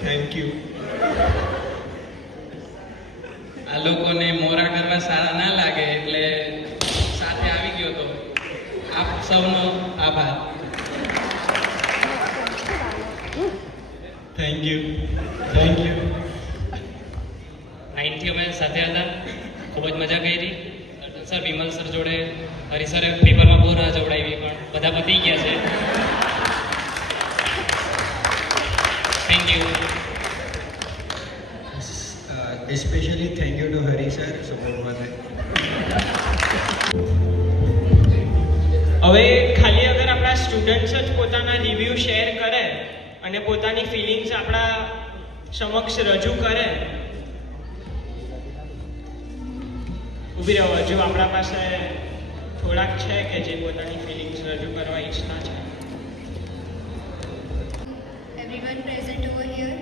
Thank you. આ લોકોને મોરા કરવા સારા ના લાગે એટલે સાથે આવી ગયો તો. આપ સૌનો આભાર. Thank you. Thank you. 9થી અમે સાથે હતા, ખૂબ જ મજા કરી. સર વિમલ સર જોડે હરિસરે પેપરમાં બહુ રાહ જોવડાવી, પણ બધા પતી ગયા છે. Thank you. Especially thank you to Hari sir support માટે. હવે ખાલી અગર આપણા સ્ટુડન્ટ્સ જ પોતાના રિવ્યૂ શેર કરે અને પોતાની ફિલિંગ્સ આપણા સમક્ષ રજૂ કરે, ઊભી રહો, હજુ આપણા પાસે થોડાક છે કે જે પોતાની ફિલિંગ્સ રજૂ કરવા ઈચ્છતા છે. Everyone present over here.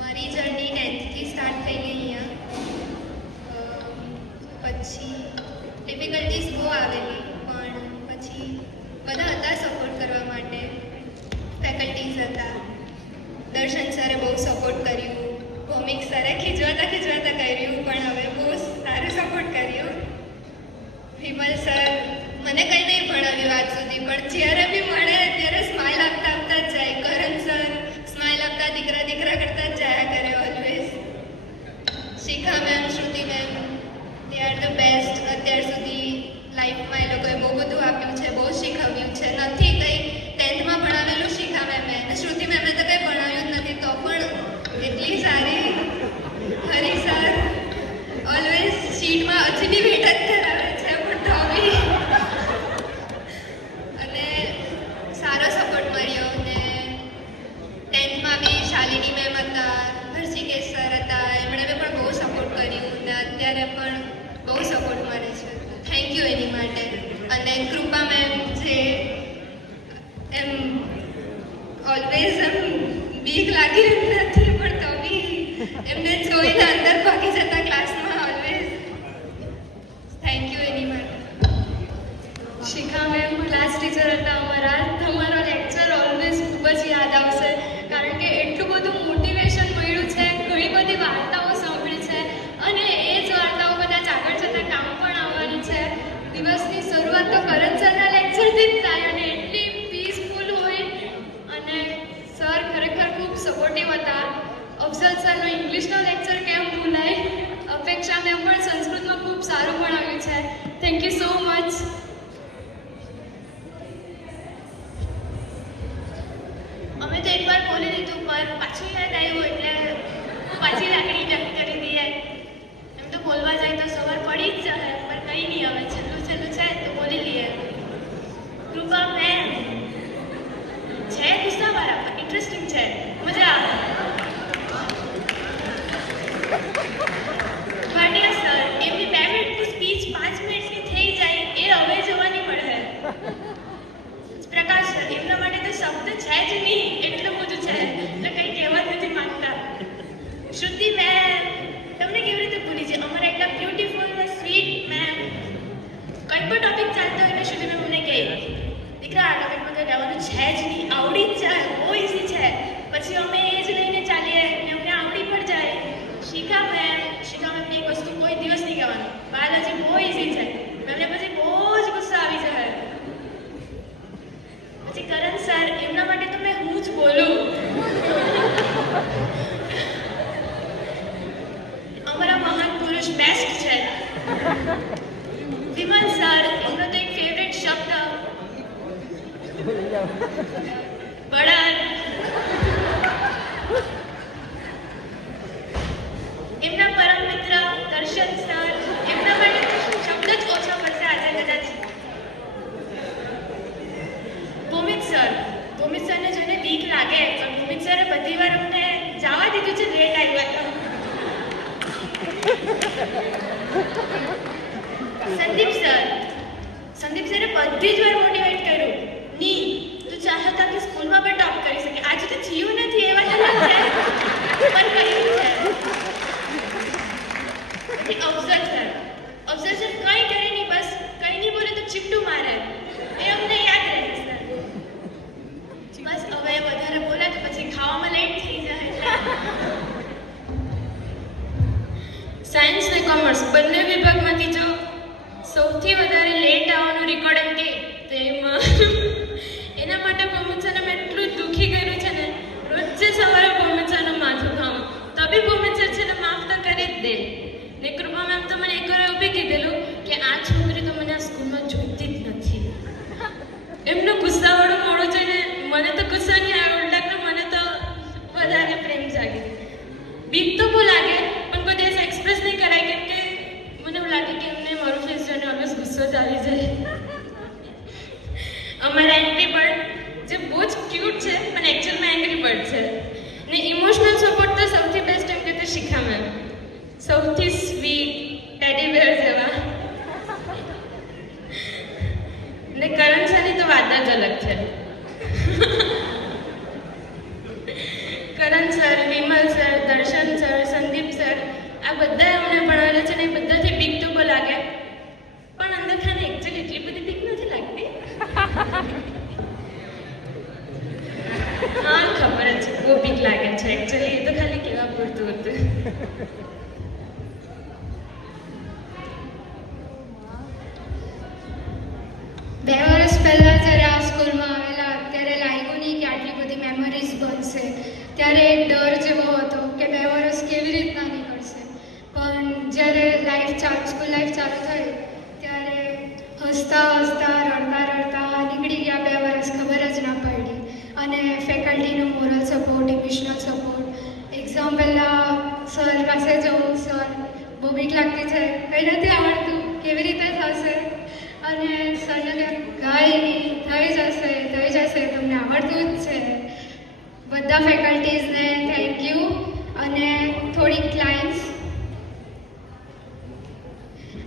મારી જર્ની 10thથી સ્ટાર્ટ થઈ ગઈ અહીંયા. પછી ડિફિકલ્ટીઝ બહુ આવેલી, પણ પછી બધા હતા સપોર્ટ કરવા માટે. ફેકલ્ટીઝ હતા, દર્શન સરે બહુ સપોર્ટ કર્યું, ભૌમિક સરે ખીજવાતા કર્યું, પણ હવે બહુ સારું સપોર્ટ કર્યું. વિમલ સર મને કંઈ નહીં ભણાવ્યું આજ સુધી, પણ જ્યારે બી મળે ત્યારે સ્માઇલ આપતા આપતા જ જાય. કરણ સર સ્માઇલ આપતા દીકરા કરતા જ જાયા કરે ઓલવેઝ. શિખા મેમ, શ્રુતિ ma'am, they are the best. અત્યાર સુધી લાઈફમાં એ લોકોએ બહુ બધું આપ્યું છે, બહુ શીખવ્યું છે. નથી કંઈ 10thમાં ભણાવેલું શિખા મેમે, અને શ્રુતિ મેમે તો કંઈ ભણાવ્યું જ નથી, તો પણ એટલી સારી. હરી સર ઓલવેઝ શીટમાં હજી બી વેટ જ કરાવે છે, પણ તો બી. અને સારો સપોર્ટ મળ્યો. અને 10thમાં બી શાલિની મેમ હતા, હર્ષિકેશ સર હતા, એમણે પણ બહુ સપોર્ટ કર્યું, અને અત્યારે પણ બહુ સપોર્ટ મળે છે. થેન્ક યુ એની માટે. અને કૃપા મેમ જે એમ ઓલવેઝ એમ બીક લાગી નથી, પણ તો બી એમને જોઈને અંદર ભાગી જતા ક્લાસમાં ઓલવેઝ. થેન્ક યુ એની માટે. શિખા મેમ ક્લાસ ટીચર હતા અમારા. તમારો લેક્ચર ઓલવેઝ ખૂબ જ યાદ આવશે, કારણ કે એટલું બધું મોટિવેશન મળ્યું છે, ઘણી બધી વાર્તાઓ સાંભળી છે, અને એ જ વાર્તાઓ કદાચ આગળ જતાં કામ પણ આવવાની છે. દિવસની શરૂઆત તો કરણ સરના લેક્ચરથી જ થાય, અને એટલી પીસફુલ હોય. અને સર ખરેખર ખૂબ સપોર્ટિવ હતા. અફઝલ સરનો ઇંગ્લિશ ઇંગ્લિશનો લેક્ચર કેમ ભૂલાય. અપેક્ષા મેમ પણ સંસ્કૃતમાં ખૂબ સારું ભણાવ્યું છે. Thank you so much. અમે તો એકવાર બોલી દીધું પર પાછું યાદ આવ્યું એટલે પાછી લાકડી જપ્ત કરી દઈએ. એમ તો બોલવા જાય તો સવાર પડી જ જાય પણ કંઈ નહીં, હવે છેલ્લું છે તો બોલી લઈએ. કૃપા મેમ છે ગુસ્સાવાળા પણ ઇન્ટરેસ્ટિંગ છે, મજા આવે. ભાટિયા સર એમની 2 મિનિટની સ્પીચ 5 મિનિટની થઈ જાય એ હવે જોવાની મળે. પ્રકાશ સર એમના માટે તો શબ્દ છે જ નહીં, એટલું બધું છે એટલે કંઈ કહેવા જ નથી માંગતા. શ્રુતિ મેમ તમને કેવી રીતે ભૂલી છે, અમારા એટલા બ્યુટીફુલ ને સ્વીટ મેમ. કંઈ પણ ટોપિક ચાલતો હોય એટલે શ્રુતિ મેમ અમને કહે દીકરા આ ટોપિકમાં કંઈ રહેવાનું છે જ નહીં, આવડી જ જાય, બહુ ઇઝી છે. પછી અમે એ જ લઈને ચાલીએ અને અમને આવડી પણ જાય. શિખા મેમની એક વસ્તુ કોઈ દિવસ નહીં કહેવાનું, બાયોલોજી બહુ ઇઝી છે. મેમને પછી બહુ જ ગુસ્સા આવી જાય. પછી કરણ સર એમના માટે તો મેં હું જ બોલું. અમારા મહાન પુરુષ બેસ્ટ છે. વિમલ સર એમનો તો એક ફેવરેટ શબ્દ બળદ. એમના પરમ મિત્ર દર્શન સર એમના માટે શબ્દ જ ઓછો પડશે આજે કદાચ. ભૂમિત સરને જોઈને બીક લાગે પણ ભૂમિત સરે બધી વાર અમને જવા દીધું છે લેટ આવ્યા તો. સંદીપ સરે બધી જ વાર મોટિવેટ કર્યું, ની તું ચાહતા કે સ્કૂલમાં પણ ટોપ કરી શકે, આજે તો થયું નથી એ વાત અલગ છે પણ કર્યું છે. પછી અફઝલ સર કંઈ કરે નહીં, બસ કંઈ નહીં બોલે તો ચીપટું મારે, એ અમને યાદ રહે સર. બસ હવે વધારે બોલે તો પછી ખાવામાં લેટ થઈ જાય. સાયન્સ ને કોમર્સ બંને વિભાગમાંથી જો સૌથી વધારે લેટ આવવાનું રેકોર્ડ એમ કે તેમાં એના માટે ભૂમિત્સાને મેં એટલું દુઃખી કર્યું છે ને, રોજે સવારે ભૂમિત્સાનું માથું ખાવું તો બી ભૂમિત્સા છે ને માફ તો કરી જ દે. ને કૃપા મેમ તો મને એક વાર એવું બી કીધેલું કે આ છોકરી તો મને આ સ્કૂલમાં જોઈતી જ નથી. એમનું ગુસ્સાવાળું મોડું છે ને મને તો ગુસ્સા નહીં આવે, ઉલટા મને તો વધારે પ્રેમ જાગે. બીક તો બહુ લાગે પણ કોઈ દિવસ એક્સપ્રેસ નહીં કરાય કેમ કે મને એવું લાગે કે એમને મારું ફેસ જોઈને ઓલવેઝ ગુસ્સો જ આવી જાય. અમારા એન્ટ્રી બર્ડ જે બહુ જ ક્યુટ છે પણ એકચ્યુઅલમાં એંગ્રી બર્ડ છે. ને ઇમોશનલ સપોર્ટ તો સૌથી બેસ્ટ એમ કે તો શિખા મેમ, સૌથી સ્વીટ ટેડી બેર જેવા. ને કરણ સરની તો વાત જ અલગ છે. કરણ સર, વિમલ સર, દર્શન સર, સંદીપ સર આ બધા અમને ભણાવેલા છે ને એ બધાથી બીક તો બહુ લાગે પણ અંદર ખાને એકચ્યુઅલી એટલી બધી બીક નથી લાગતી. હા ખબર જ છે બહુ બીક લાગે છે એકચ્યુઅલી, એ તો ખાલી કહેવા પૂરતું હતું. 2 વર્ષ પહેલાં જ્યારે આ સ્કૂલમાં આવેલા ત્યારે લાગ્યું નહીં કે આટલી બધી મેમરીઝ બનશે. ત્યારે એક ડર જેવો હતો કે 2 વર્ષ કેવી રીતના નીકળશે. પણ જ્યારે સ્કૂલ લાઈફ ચાલુ થઈ ત્યારે હસતા રડતા નીકળી ગયા 2 વર્ષ, ખબર જ ના પડી. અને ફેકલ્ટીનો moral support, emotional support, exam પહેલાં સર પાસે જવું, સર બહુ બીક લાગતી છે, કંઈ નથી આવડતું, કેવી રીતે થશે. અને સરને કાંઈ નહીં, થઈ જશે તમને આવડતું જ છે. બધા ફેકલ્ટીઝને થેન્ક યુ. અને થોડીક lines.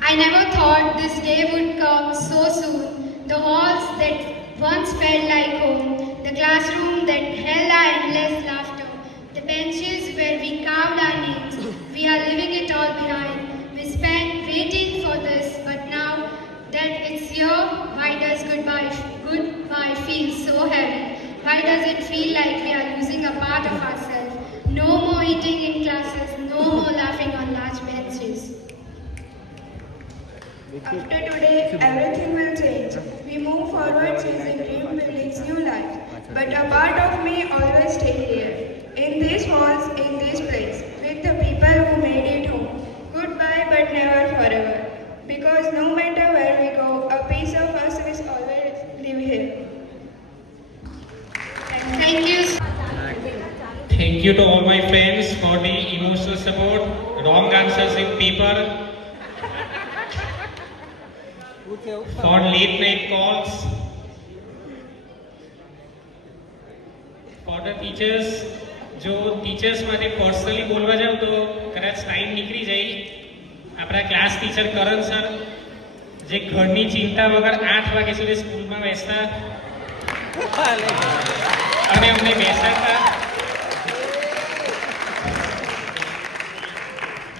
I never thought this day would come so soon. The halls that once felt like home, the classroom that held our endless laughter, the benches where we carved our names, we are leaving it all behind. We spent waiting for this, but now that it's here, why does goodbye feel so heavy? Why does it feel like we are losing a part of ourselves? No more eating in classes, no more laughing on large benches. After today, everything will change. We move forward chasing dream building's new life. But a part of me always stay here, in these halls, in this place, with with the people who made it home. Goodbye, but never forever. Because no matter where we go, a piece of us will always live here. Thank you. Thank you to all my friends for the emotional support, wrong answers in paper, for late night calls, for the teachers. જો ટીચર્સ માટે પર્સનલી બોલવા જાવ તો કદાચ ટાઈમ નીકળી જાય. આપણા class teacher કરણ સર જે ઘરની ચિંતા વગર 8 વાગ્યા સુધી સ્કૂલમાં બેસતા અને અમને બેસાડતા.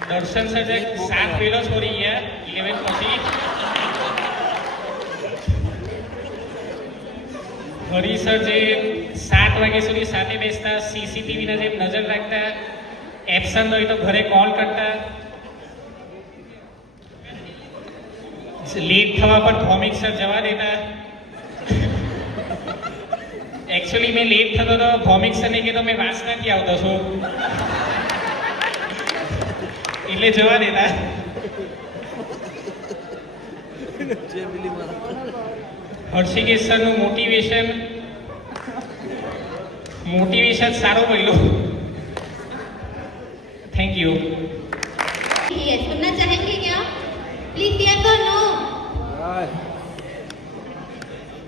દર્શન સર જે 7 વહેલો છોડી ગયા 11 પછી. હરી સર જે 7 વાગ્યા સુધી સાથે બેસતા, સીસીટીવીના જે નજર રાખતા, એબસન્ટ હોય તો ઘરે કોલ કરતા, લેટ થવા પર ભૌમિક સર જવા દેતા. એકચ્યુઅલી મેં લેટ થતો તો ભૌમિક સરને કીધું મેં વાસનાથી આવતો છું એટલે જવા દેતા. હર્ષિકેશ સરનું મોટિવેશન સારું મળ્યું. Thank you. Yes, सुनना चाहेंगे क्या? Please yes or no?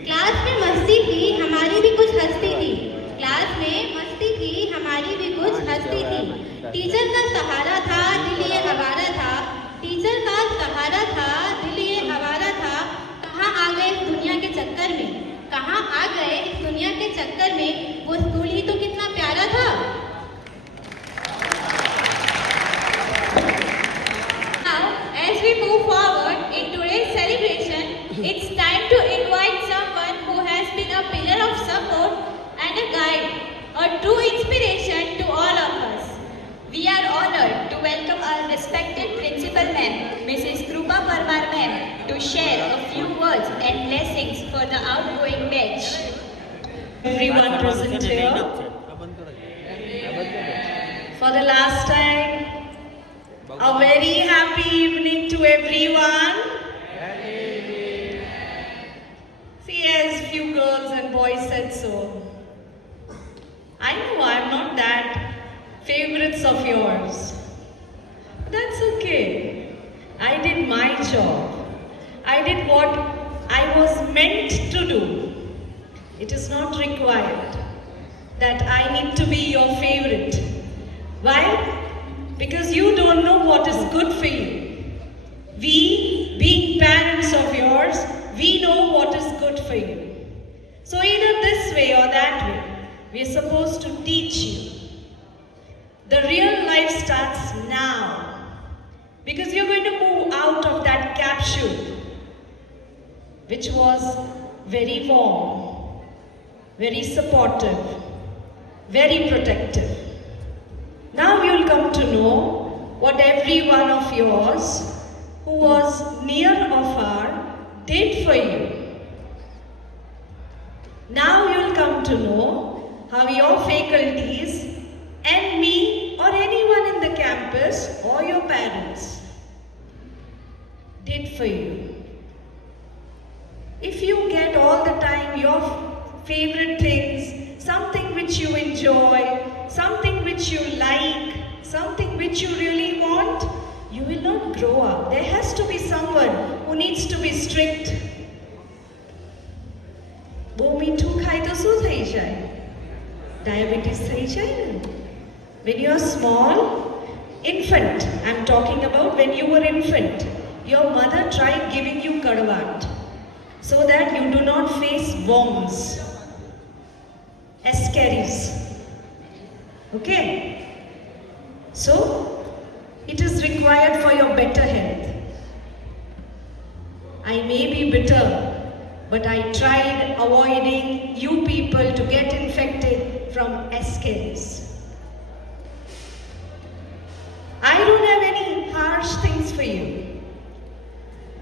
Class में मस्ती थी, हमारी भी कुछ हस्ती थी. क्लास में मस्ती थी, हमारी भी कुछ हस्ती थी. टीचर का सहारा था, दिल ये हवारा था. टीचर का सहारा था, दिल ये हवारा था. कहाँ आ गए इस दुनिया के चक्कर में? कहाँ आ गए इस दुनिया के चक्कर में? वो स्कूल ही तो कितना प्यारा था. Now, as we move forward in today's celebration, it's time to invite someone who has been a pillar of support and a guide, a true inspiration to all of us. We are honored to welcome our respected Principal Ma'am, Mrs. Krupa Parmar Ma'am, to share a few words and blessings for the outgoing batch. Everyone present here. For the last time, a very happy evening to everyone. See, as few girls and boys said so. I know I'm not that favorites of yours. That's okay. I did my job. I did what I was meant to do. It is not required that I need to be your favorite. Why? Because you don't know what is good for you. We, being parents of yours, we know what is good for you. So either this way or that way, we are supposed to teach you. The real life starts now. Because you're going to move out of that capsule, which was very warm, very supportive, very protective. Now you'll come to know what every one of yours who was near or far did for you. Now you'll come to know how your faculties and me or anyone in the campus or your parents did for you. If you get all the time your favorite things, something which you enjoy, something which you like, something which you really want, you will not grow up. There has to be someone who needs to be strict. બહુ મીઠું ખાય તો શું થઈ જાય? ડાયાબિટીસ થઈ જાય ને. When you are small, infant, I'm talking about when you were infant, your mother tried giving you kadvat so that you do not face worms, ascaris. Okay? So, it is required for your better health. I may be bitter, but I tried avoiding you people to get infected from ascaris. I don't have any harsh things for you.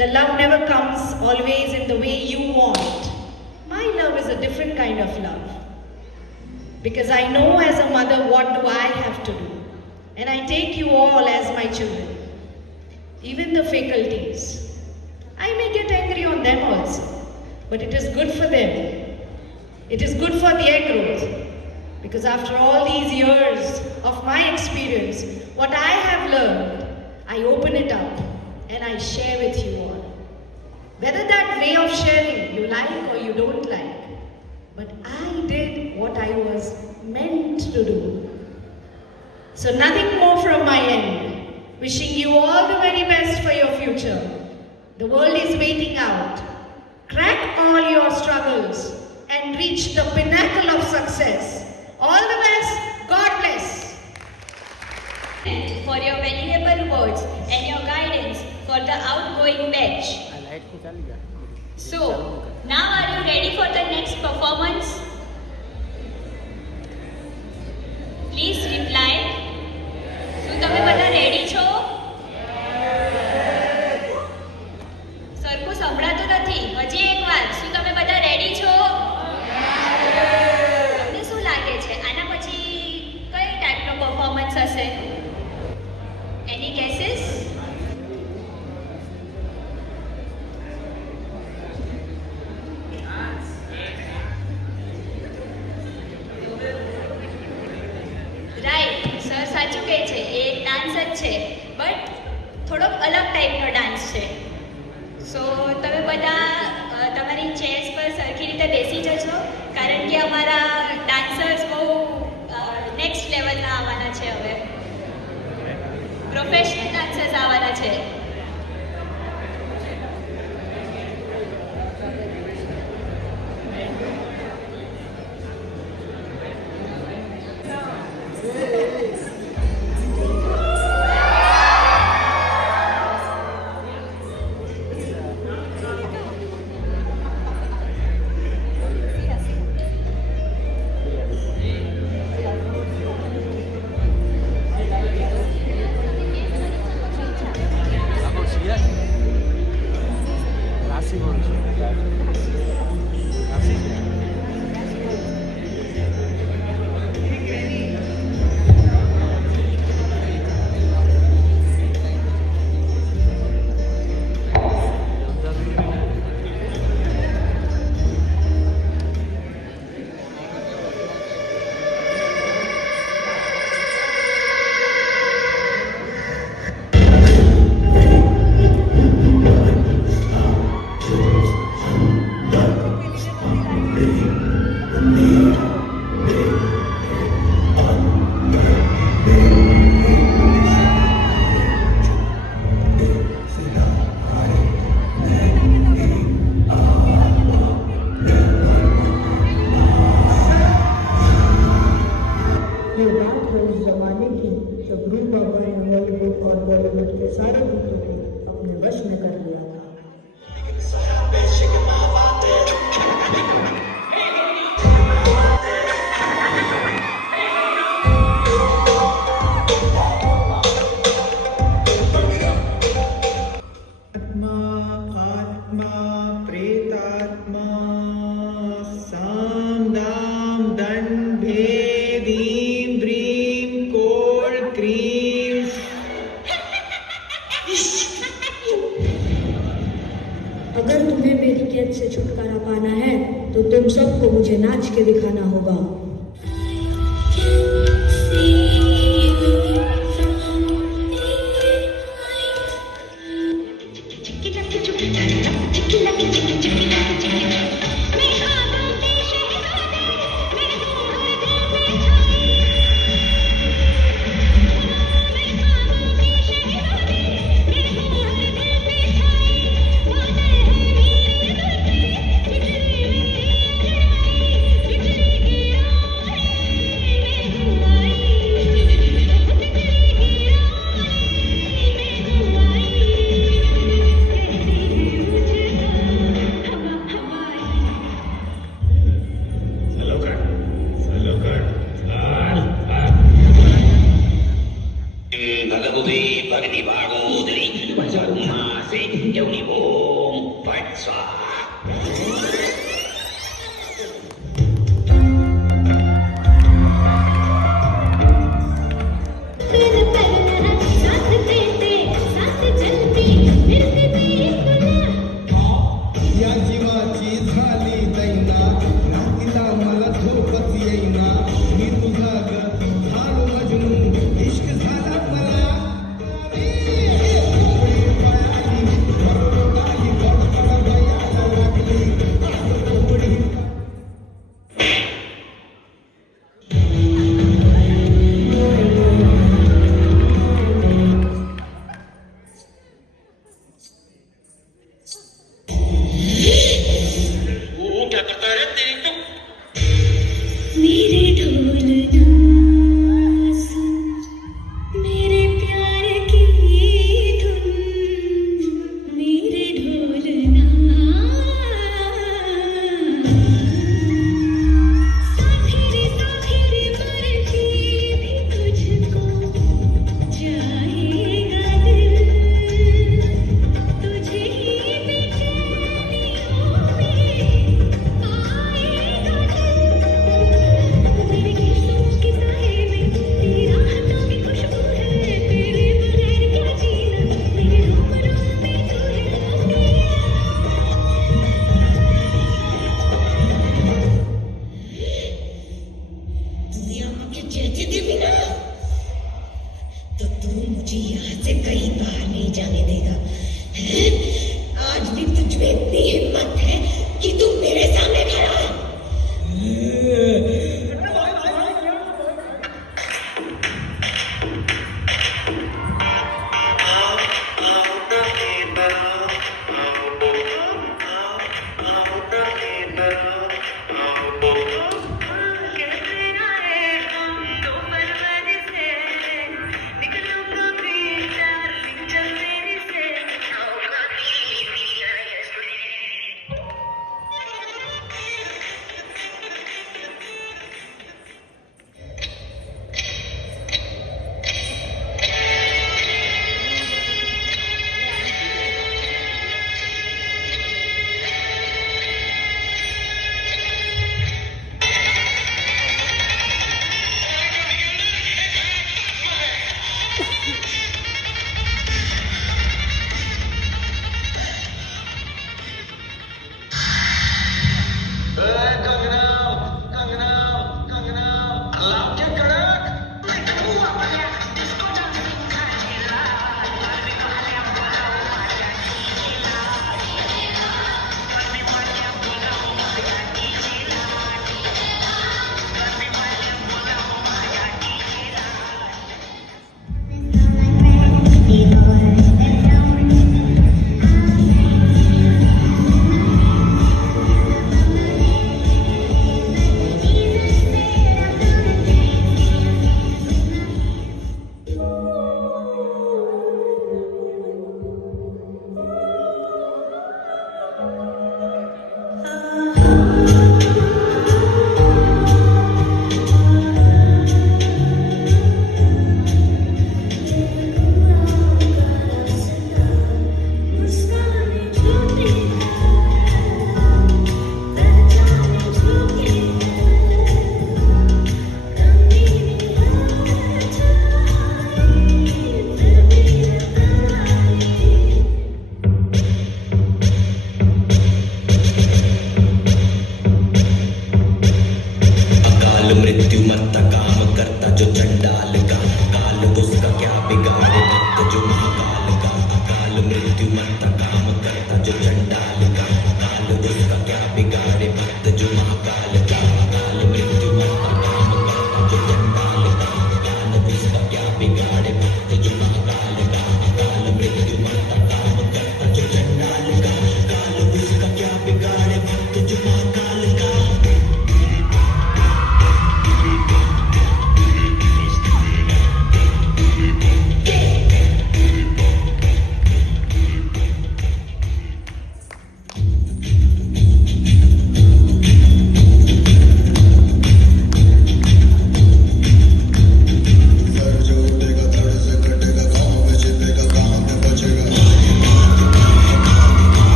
The love never comes always in the way you want. My love is a different kind of love. Because I know as a mother what do I have to do. and I take you all as my children. Even the faculties. I may get angry on them also, but it is good for them. It is good for their growth. Because after all these years of my experience, what I have learned, I open it up and I share with you all. Whether that way of sharing you like or you don't like, but I did what I was meant to do. So nothing more from my end. Wishing you all the very best for your future. The world is waiting out. Crack all your struggles and reach the pinnacle of success. All the best. God bless. For your valuable words and your guidance for the outgoing batch. So, now are you ready for the next performance? Please reply. શું તમે બધા રેડી છો? સરખું સંભળાતું નથી. હજી એકવાર, શું તમે બધા રેડી છો? તમને શું લાગે છે આના પછી કઈ ટાઈપનો પરફોર્મન્સ હશે? એની ગેસીસ? રાઈટ, સર સાચું કહે છે, એ એક ડાન્સ જ છે, બટ થોડોક અલગ ટાઈપનો ડાન્સ છે. સો તમે બધા તમારી ચેર્સ પર સરખી રીતે બેસી જજો, કારણ કે અમારા ડાન્સર્સ બહુ નેક્સ્ટ લેવલના આવવાના છે. હવે પ્રોફેશનલ ડાન્સર્સ આવવાના છે. अगर तुम्हें मेरी कैद से छुटकारा पाना है तो तुम सबको मुझे नाच के दिखाना होगा. फिर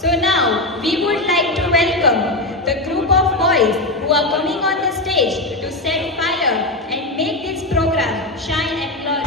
So now we would like to welcome the group of boys who are coming on the stage to set fire and make this program shine and glory.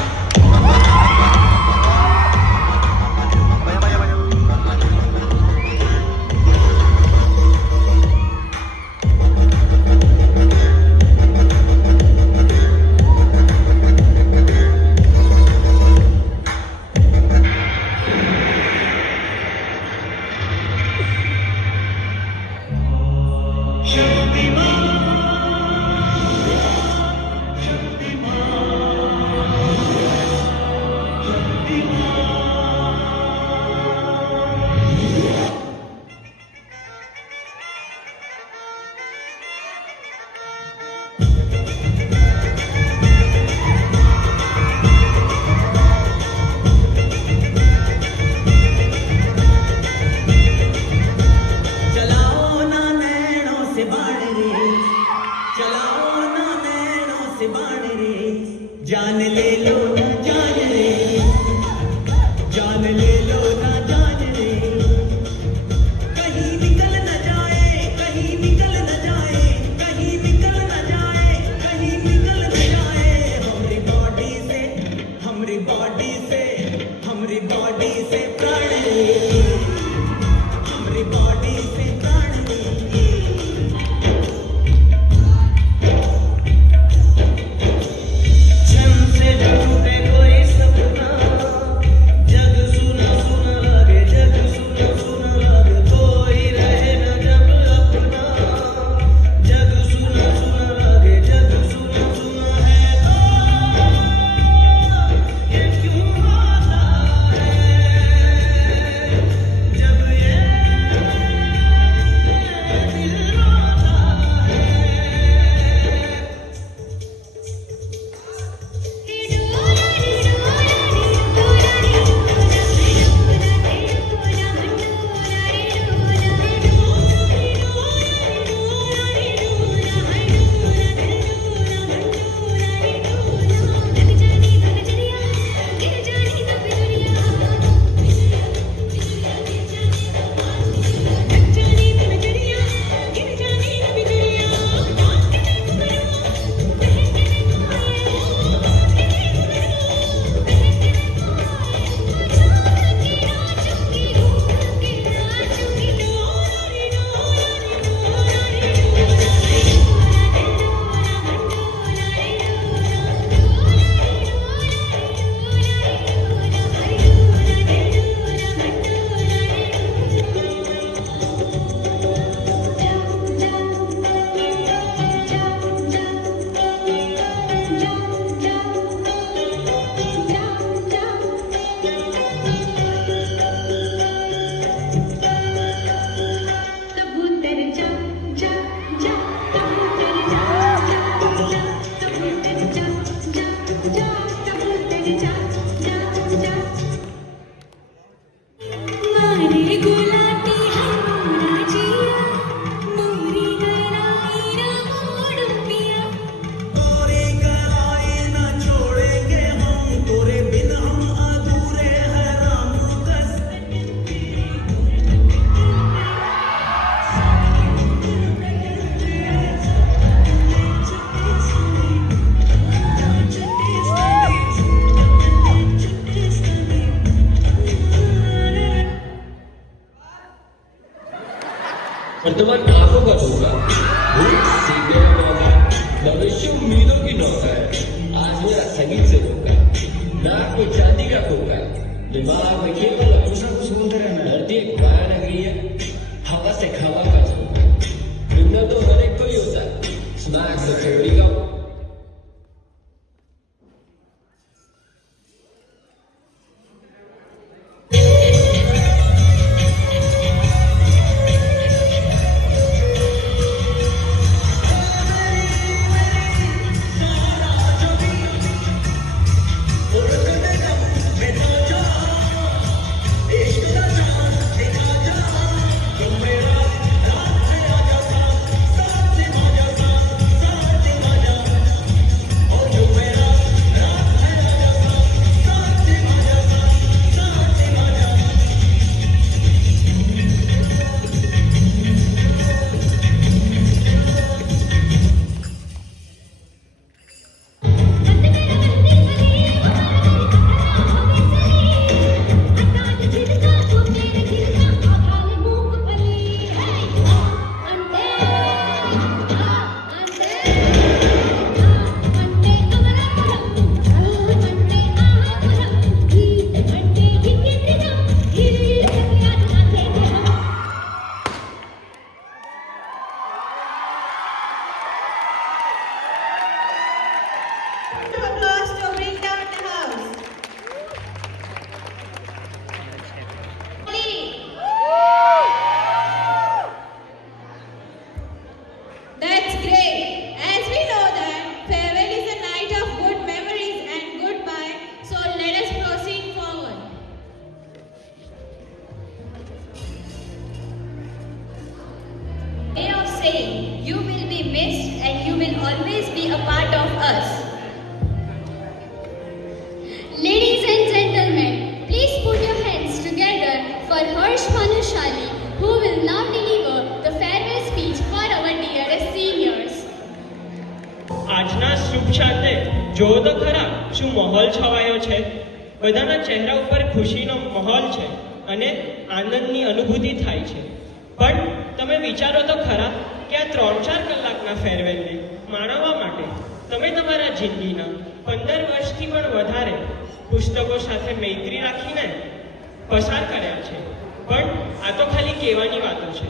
Show me more. वर्तमान आंखों का धोखा, भूख सीखने का मौका, भविष्य उम्मीदों की नौका है। आज मेरा संगीत से रोका, नाक में चांदी का खोका, दिमाग में केवल सुनते रहना। धरती एक माया नगरी है, हवा से हवा का झोंका, मिलना तो हर एक को ही होता है, स्मैक द थ्योरी का। Applause to bring down the house. That's great. As we know that farewell is a night of good memories and goodbye, so let us proceed forward. Way of saying you will be missed and you will always be a part of us. Ladies and gentlemen, please put your hands together for Harsh Bhanushali, who will now deliver the farewell speech for our dearest seniors. આજના શુભ સાથે જોવો તો ખરા શું માહોલ છવાયો છે. બધાના ચહેરા ઉપર ખુશીનો માહોલ છે અને આનંદની અનુભૂતિ થાય છે. પણ તમે વિચારો તો ખરા કે આ 3-4 કલાકના ફેરવેલને માણવા માટે તમે તમારા જિંદગીના 15 વર્ષથી પણ વધારે પુસ્તકો સાથે મૈત્રી રાખીને પસાર કર્યા છે. પણ આ તો ખાલી કહેવાની વાતો છે.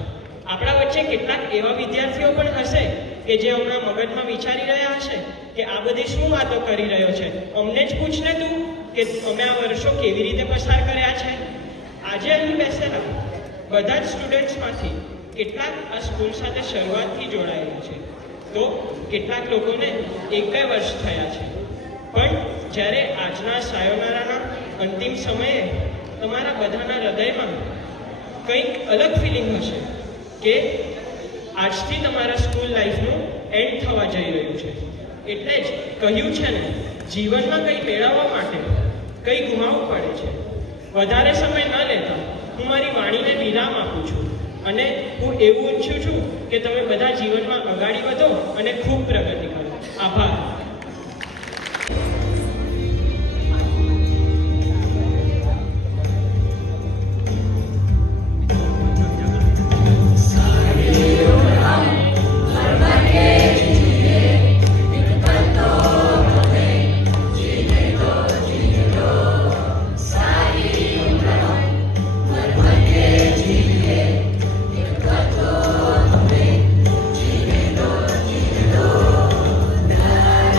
આપણા વચ્ચે કેટલાક એવા વિદ્યાર્થીઓ પણ હશે કે જે હમણાં મગજમાં વિચારી રહ્યા હશે કે આ બધી શું વાતો કરી રહ્યો છે, અમને જ પૂછને તું કે અમે આ વર્ષો કેવી રીતે પસાર કર્યા છે. આજે અહીં બેસેલા બધા જ સ્ટુડન્ટ્સમાંથી કેટલાક આ સ્કૂલ સાથે શરૂઆતથી જોડાયેલા છે, તો કેટલાક લોકોને 1-2 વર્ષ થયા છે. પણ જ્યારે આજના સાયોનારાના અંતિમ સમયે તમારા બધાના હૃદયમાં કંઈક અલગ ફિલિંગ હશે કે આજથી તમારા સ્કૂલ લાઈફનું એન્ડ થવા જઈ રહ્યું છે. એટલે જ કહ્યું છે ને, જીવનમાં કંઈ મેળવવા માટે કંઈ ગુમાવવું પડે છે. વધારે સમય ન લેતા હું મારી વાણીને વિરામ આપું છું અને હું એવું ઈચ્છું છું કે તમે બધા જીવનમાં આગળ વધો અને ખૂબ પ્રગતિ કરો. આભાર. Bye.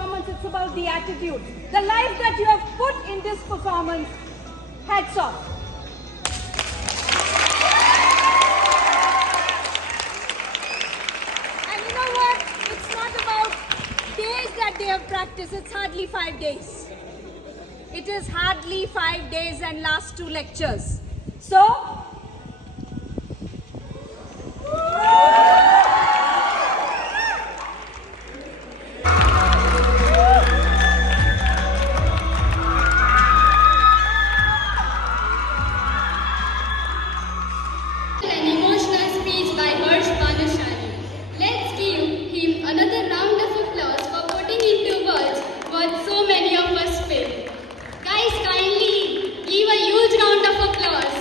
performance, it's about the attitude. The life that you have put in this performance, hats off. And you know what? It's not about days that they have practiced, it's hardly 5 days. It is hardly 5 days and last 2 lectures. So, An emotional speech by Harsh Panushani. Let's give him another round of applause for putting into words what so many of us feel. Guys, kindly give a huge round of applause.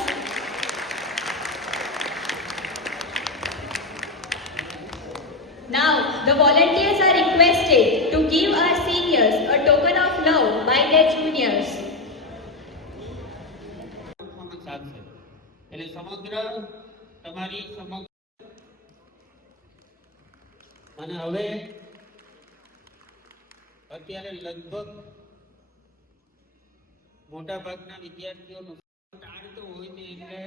Now, the volunteers are requested to give our seniors a token of love by their juniors. Performance આપશે એટલે સમગ્ર તમારી સમગ્ર અને હવે અત્યારે લગભગ મોટા ભાગના વિદ્યાર્થીઓનું ટાળતું હોય છે એટલે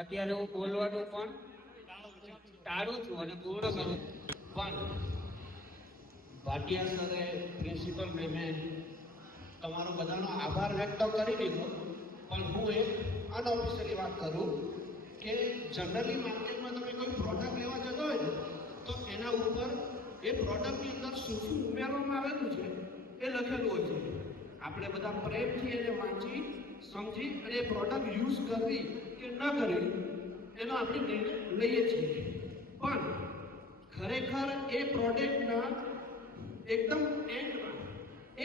અત્યારે હું બોલવાનું પણ ટાળું છું અને પૂર્ણ કરું પણ ભાટિયા સરે પ્રિન્સિપલ મેમે તમારો બધાનો આભાર વ્યક્ત કરી દીધો પણ હું એક અનઓફિશિયલી વાત કરું કે જનરલી માર્કેટમાં તમે કોઈ પ્રોડક્ટ લેવા જતો હોય ને તો એના ઉપર એ પ્રોડક્ટની અંદર શું શું ઉમેરવામાં આવેલું છે એ લખેલું હોય છે આપણે બધા પ્રેમથી એને વાંચી સમજી અને એ પ્રોડક્ટ યુઝ કરવી કે ન કરવી એનો આપણે નિર્ણય લઈએ છીએ પણ ખરેખર એ પ્રોડક્ટના એકદમ એન્ડમાં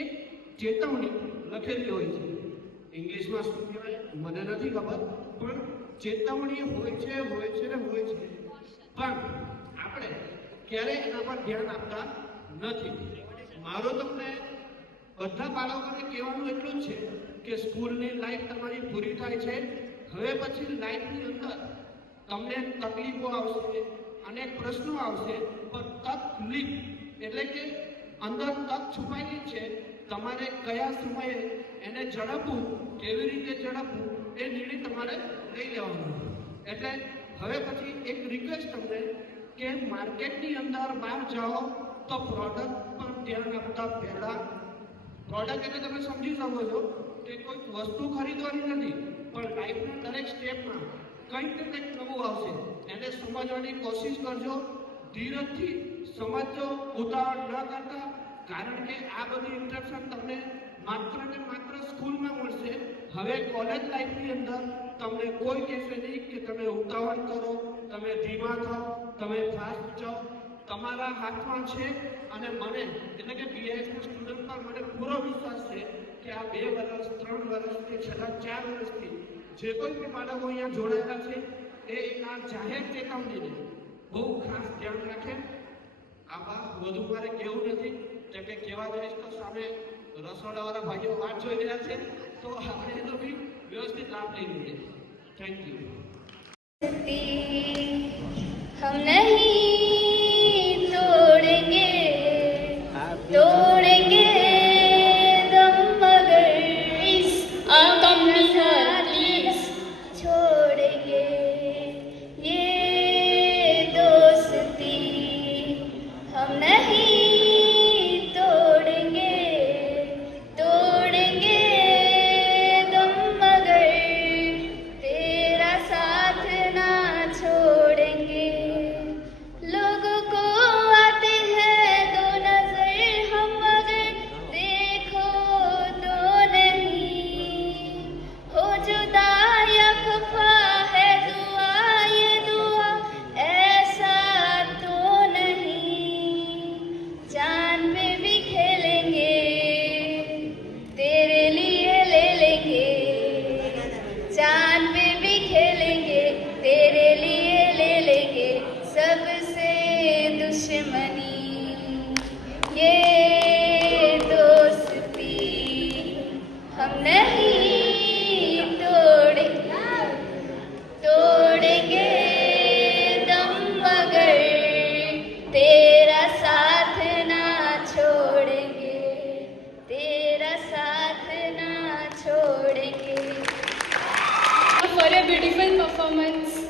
એક ચેતવણી લખેલી હોય છે ઇંગ્લિશમાં શું કહેવાય મને નથી ખબર પણ ચેતવણી હોય છે પણ આપણે ક્યારેય એના પર ધ્યાન આપતા નથી મારો તમને બધા બાળકોને કહેવાનું એટલું જ છે કે સ્કૂલની લાઈફ તમારી પૂરી થાય છે હવે પછી લાઈફની અંદર તમને તકલીફો આવશે અનેક પ્રશ્નો આવશે પણ તકલીફ એટલે કે અંદર તક છુપાયેલી છે તમારે કયા સમયે એને ઝડપવું કેવી રીતે ઝડપવું એ નિર્ણય તમારે લઈ લેવાનો એટલે હવે પછી એક રિક્વેસ્ટ તમને કે માર્કેટની અંદર બહાર જાઓ તો પ્રોડક્ટ પર ધ્યાન આપતા પહેલા પ્રોડક્ટ એટલે તમે સમજી શકો છો કે કોઈ વસ્તુ ખરીદવાની નથી પણ લાઈફના દરેક સ્ટેપમાં કંઈક ને કંઈક નવું આવશે એને સમજવાની કોશિશ કરજો ધીરજથી સમજો ઉતાવળ ન કરતા કારણ કે આ બધી ઇન્સ્ટ્રક્શન તમને માત્ર ને માત્ર સ્કૂલમાં મળશે હવે કોલેજ લાઈફની અંદર તમને કોઈ કહેશે નહીં કે તમે ઉતાવળ કરો તમે ધીમા થાઓ તમે ફાસ્ટ જાઓ તમારા હાથમાં છે અને મને એટલે કે બીઆઈએસના સ્ટુડન્ટ પર મને પૂરો વિશ્વાસ છે કે આ 2 વર્ષ 3 વર્ષ કે છેલ્લા 4 વર્ષથી જે કોઈ પણ બાળકો અહીંયા જોડાયેલા છે એ આ જાહેર ચેતવણીને બહુ ખાસ ધ્યાન રાખે આમાં વધુ મારે કહેવું નથી કેમ કે કહેવા જઈશ તો સામે રસોડાવાળા ભાઈઓ વાત જોઈ રહ્યા છે તો આપણે એનો બી વ્યવસ્થિત લાભ લઈ લઈએ થેન્ક યુ हम नहीं तोड़ेंगे तोड़ेंगे दम मगर इस कम छोड़ेंगे ये दोस्ती हम नहीं तोड़ेंगे तोड़ेंगे दम मगर तेरा साथ ना छोड़ेंगे लो beautiful performance.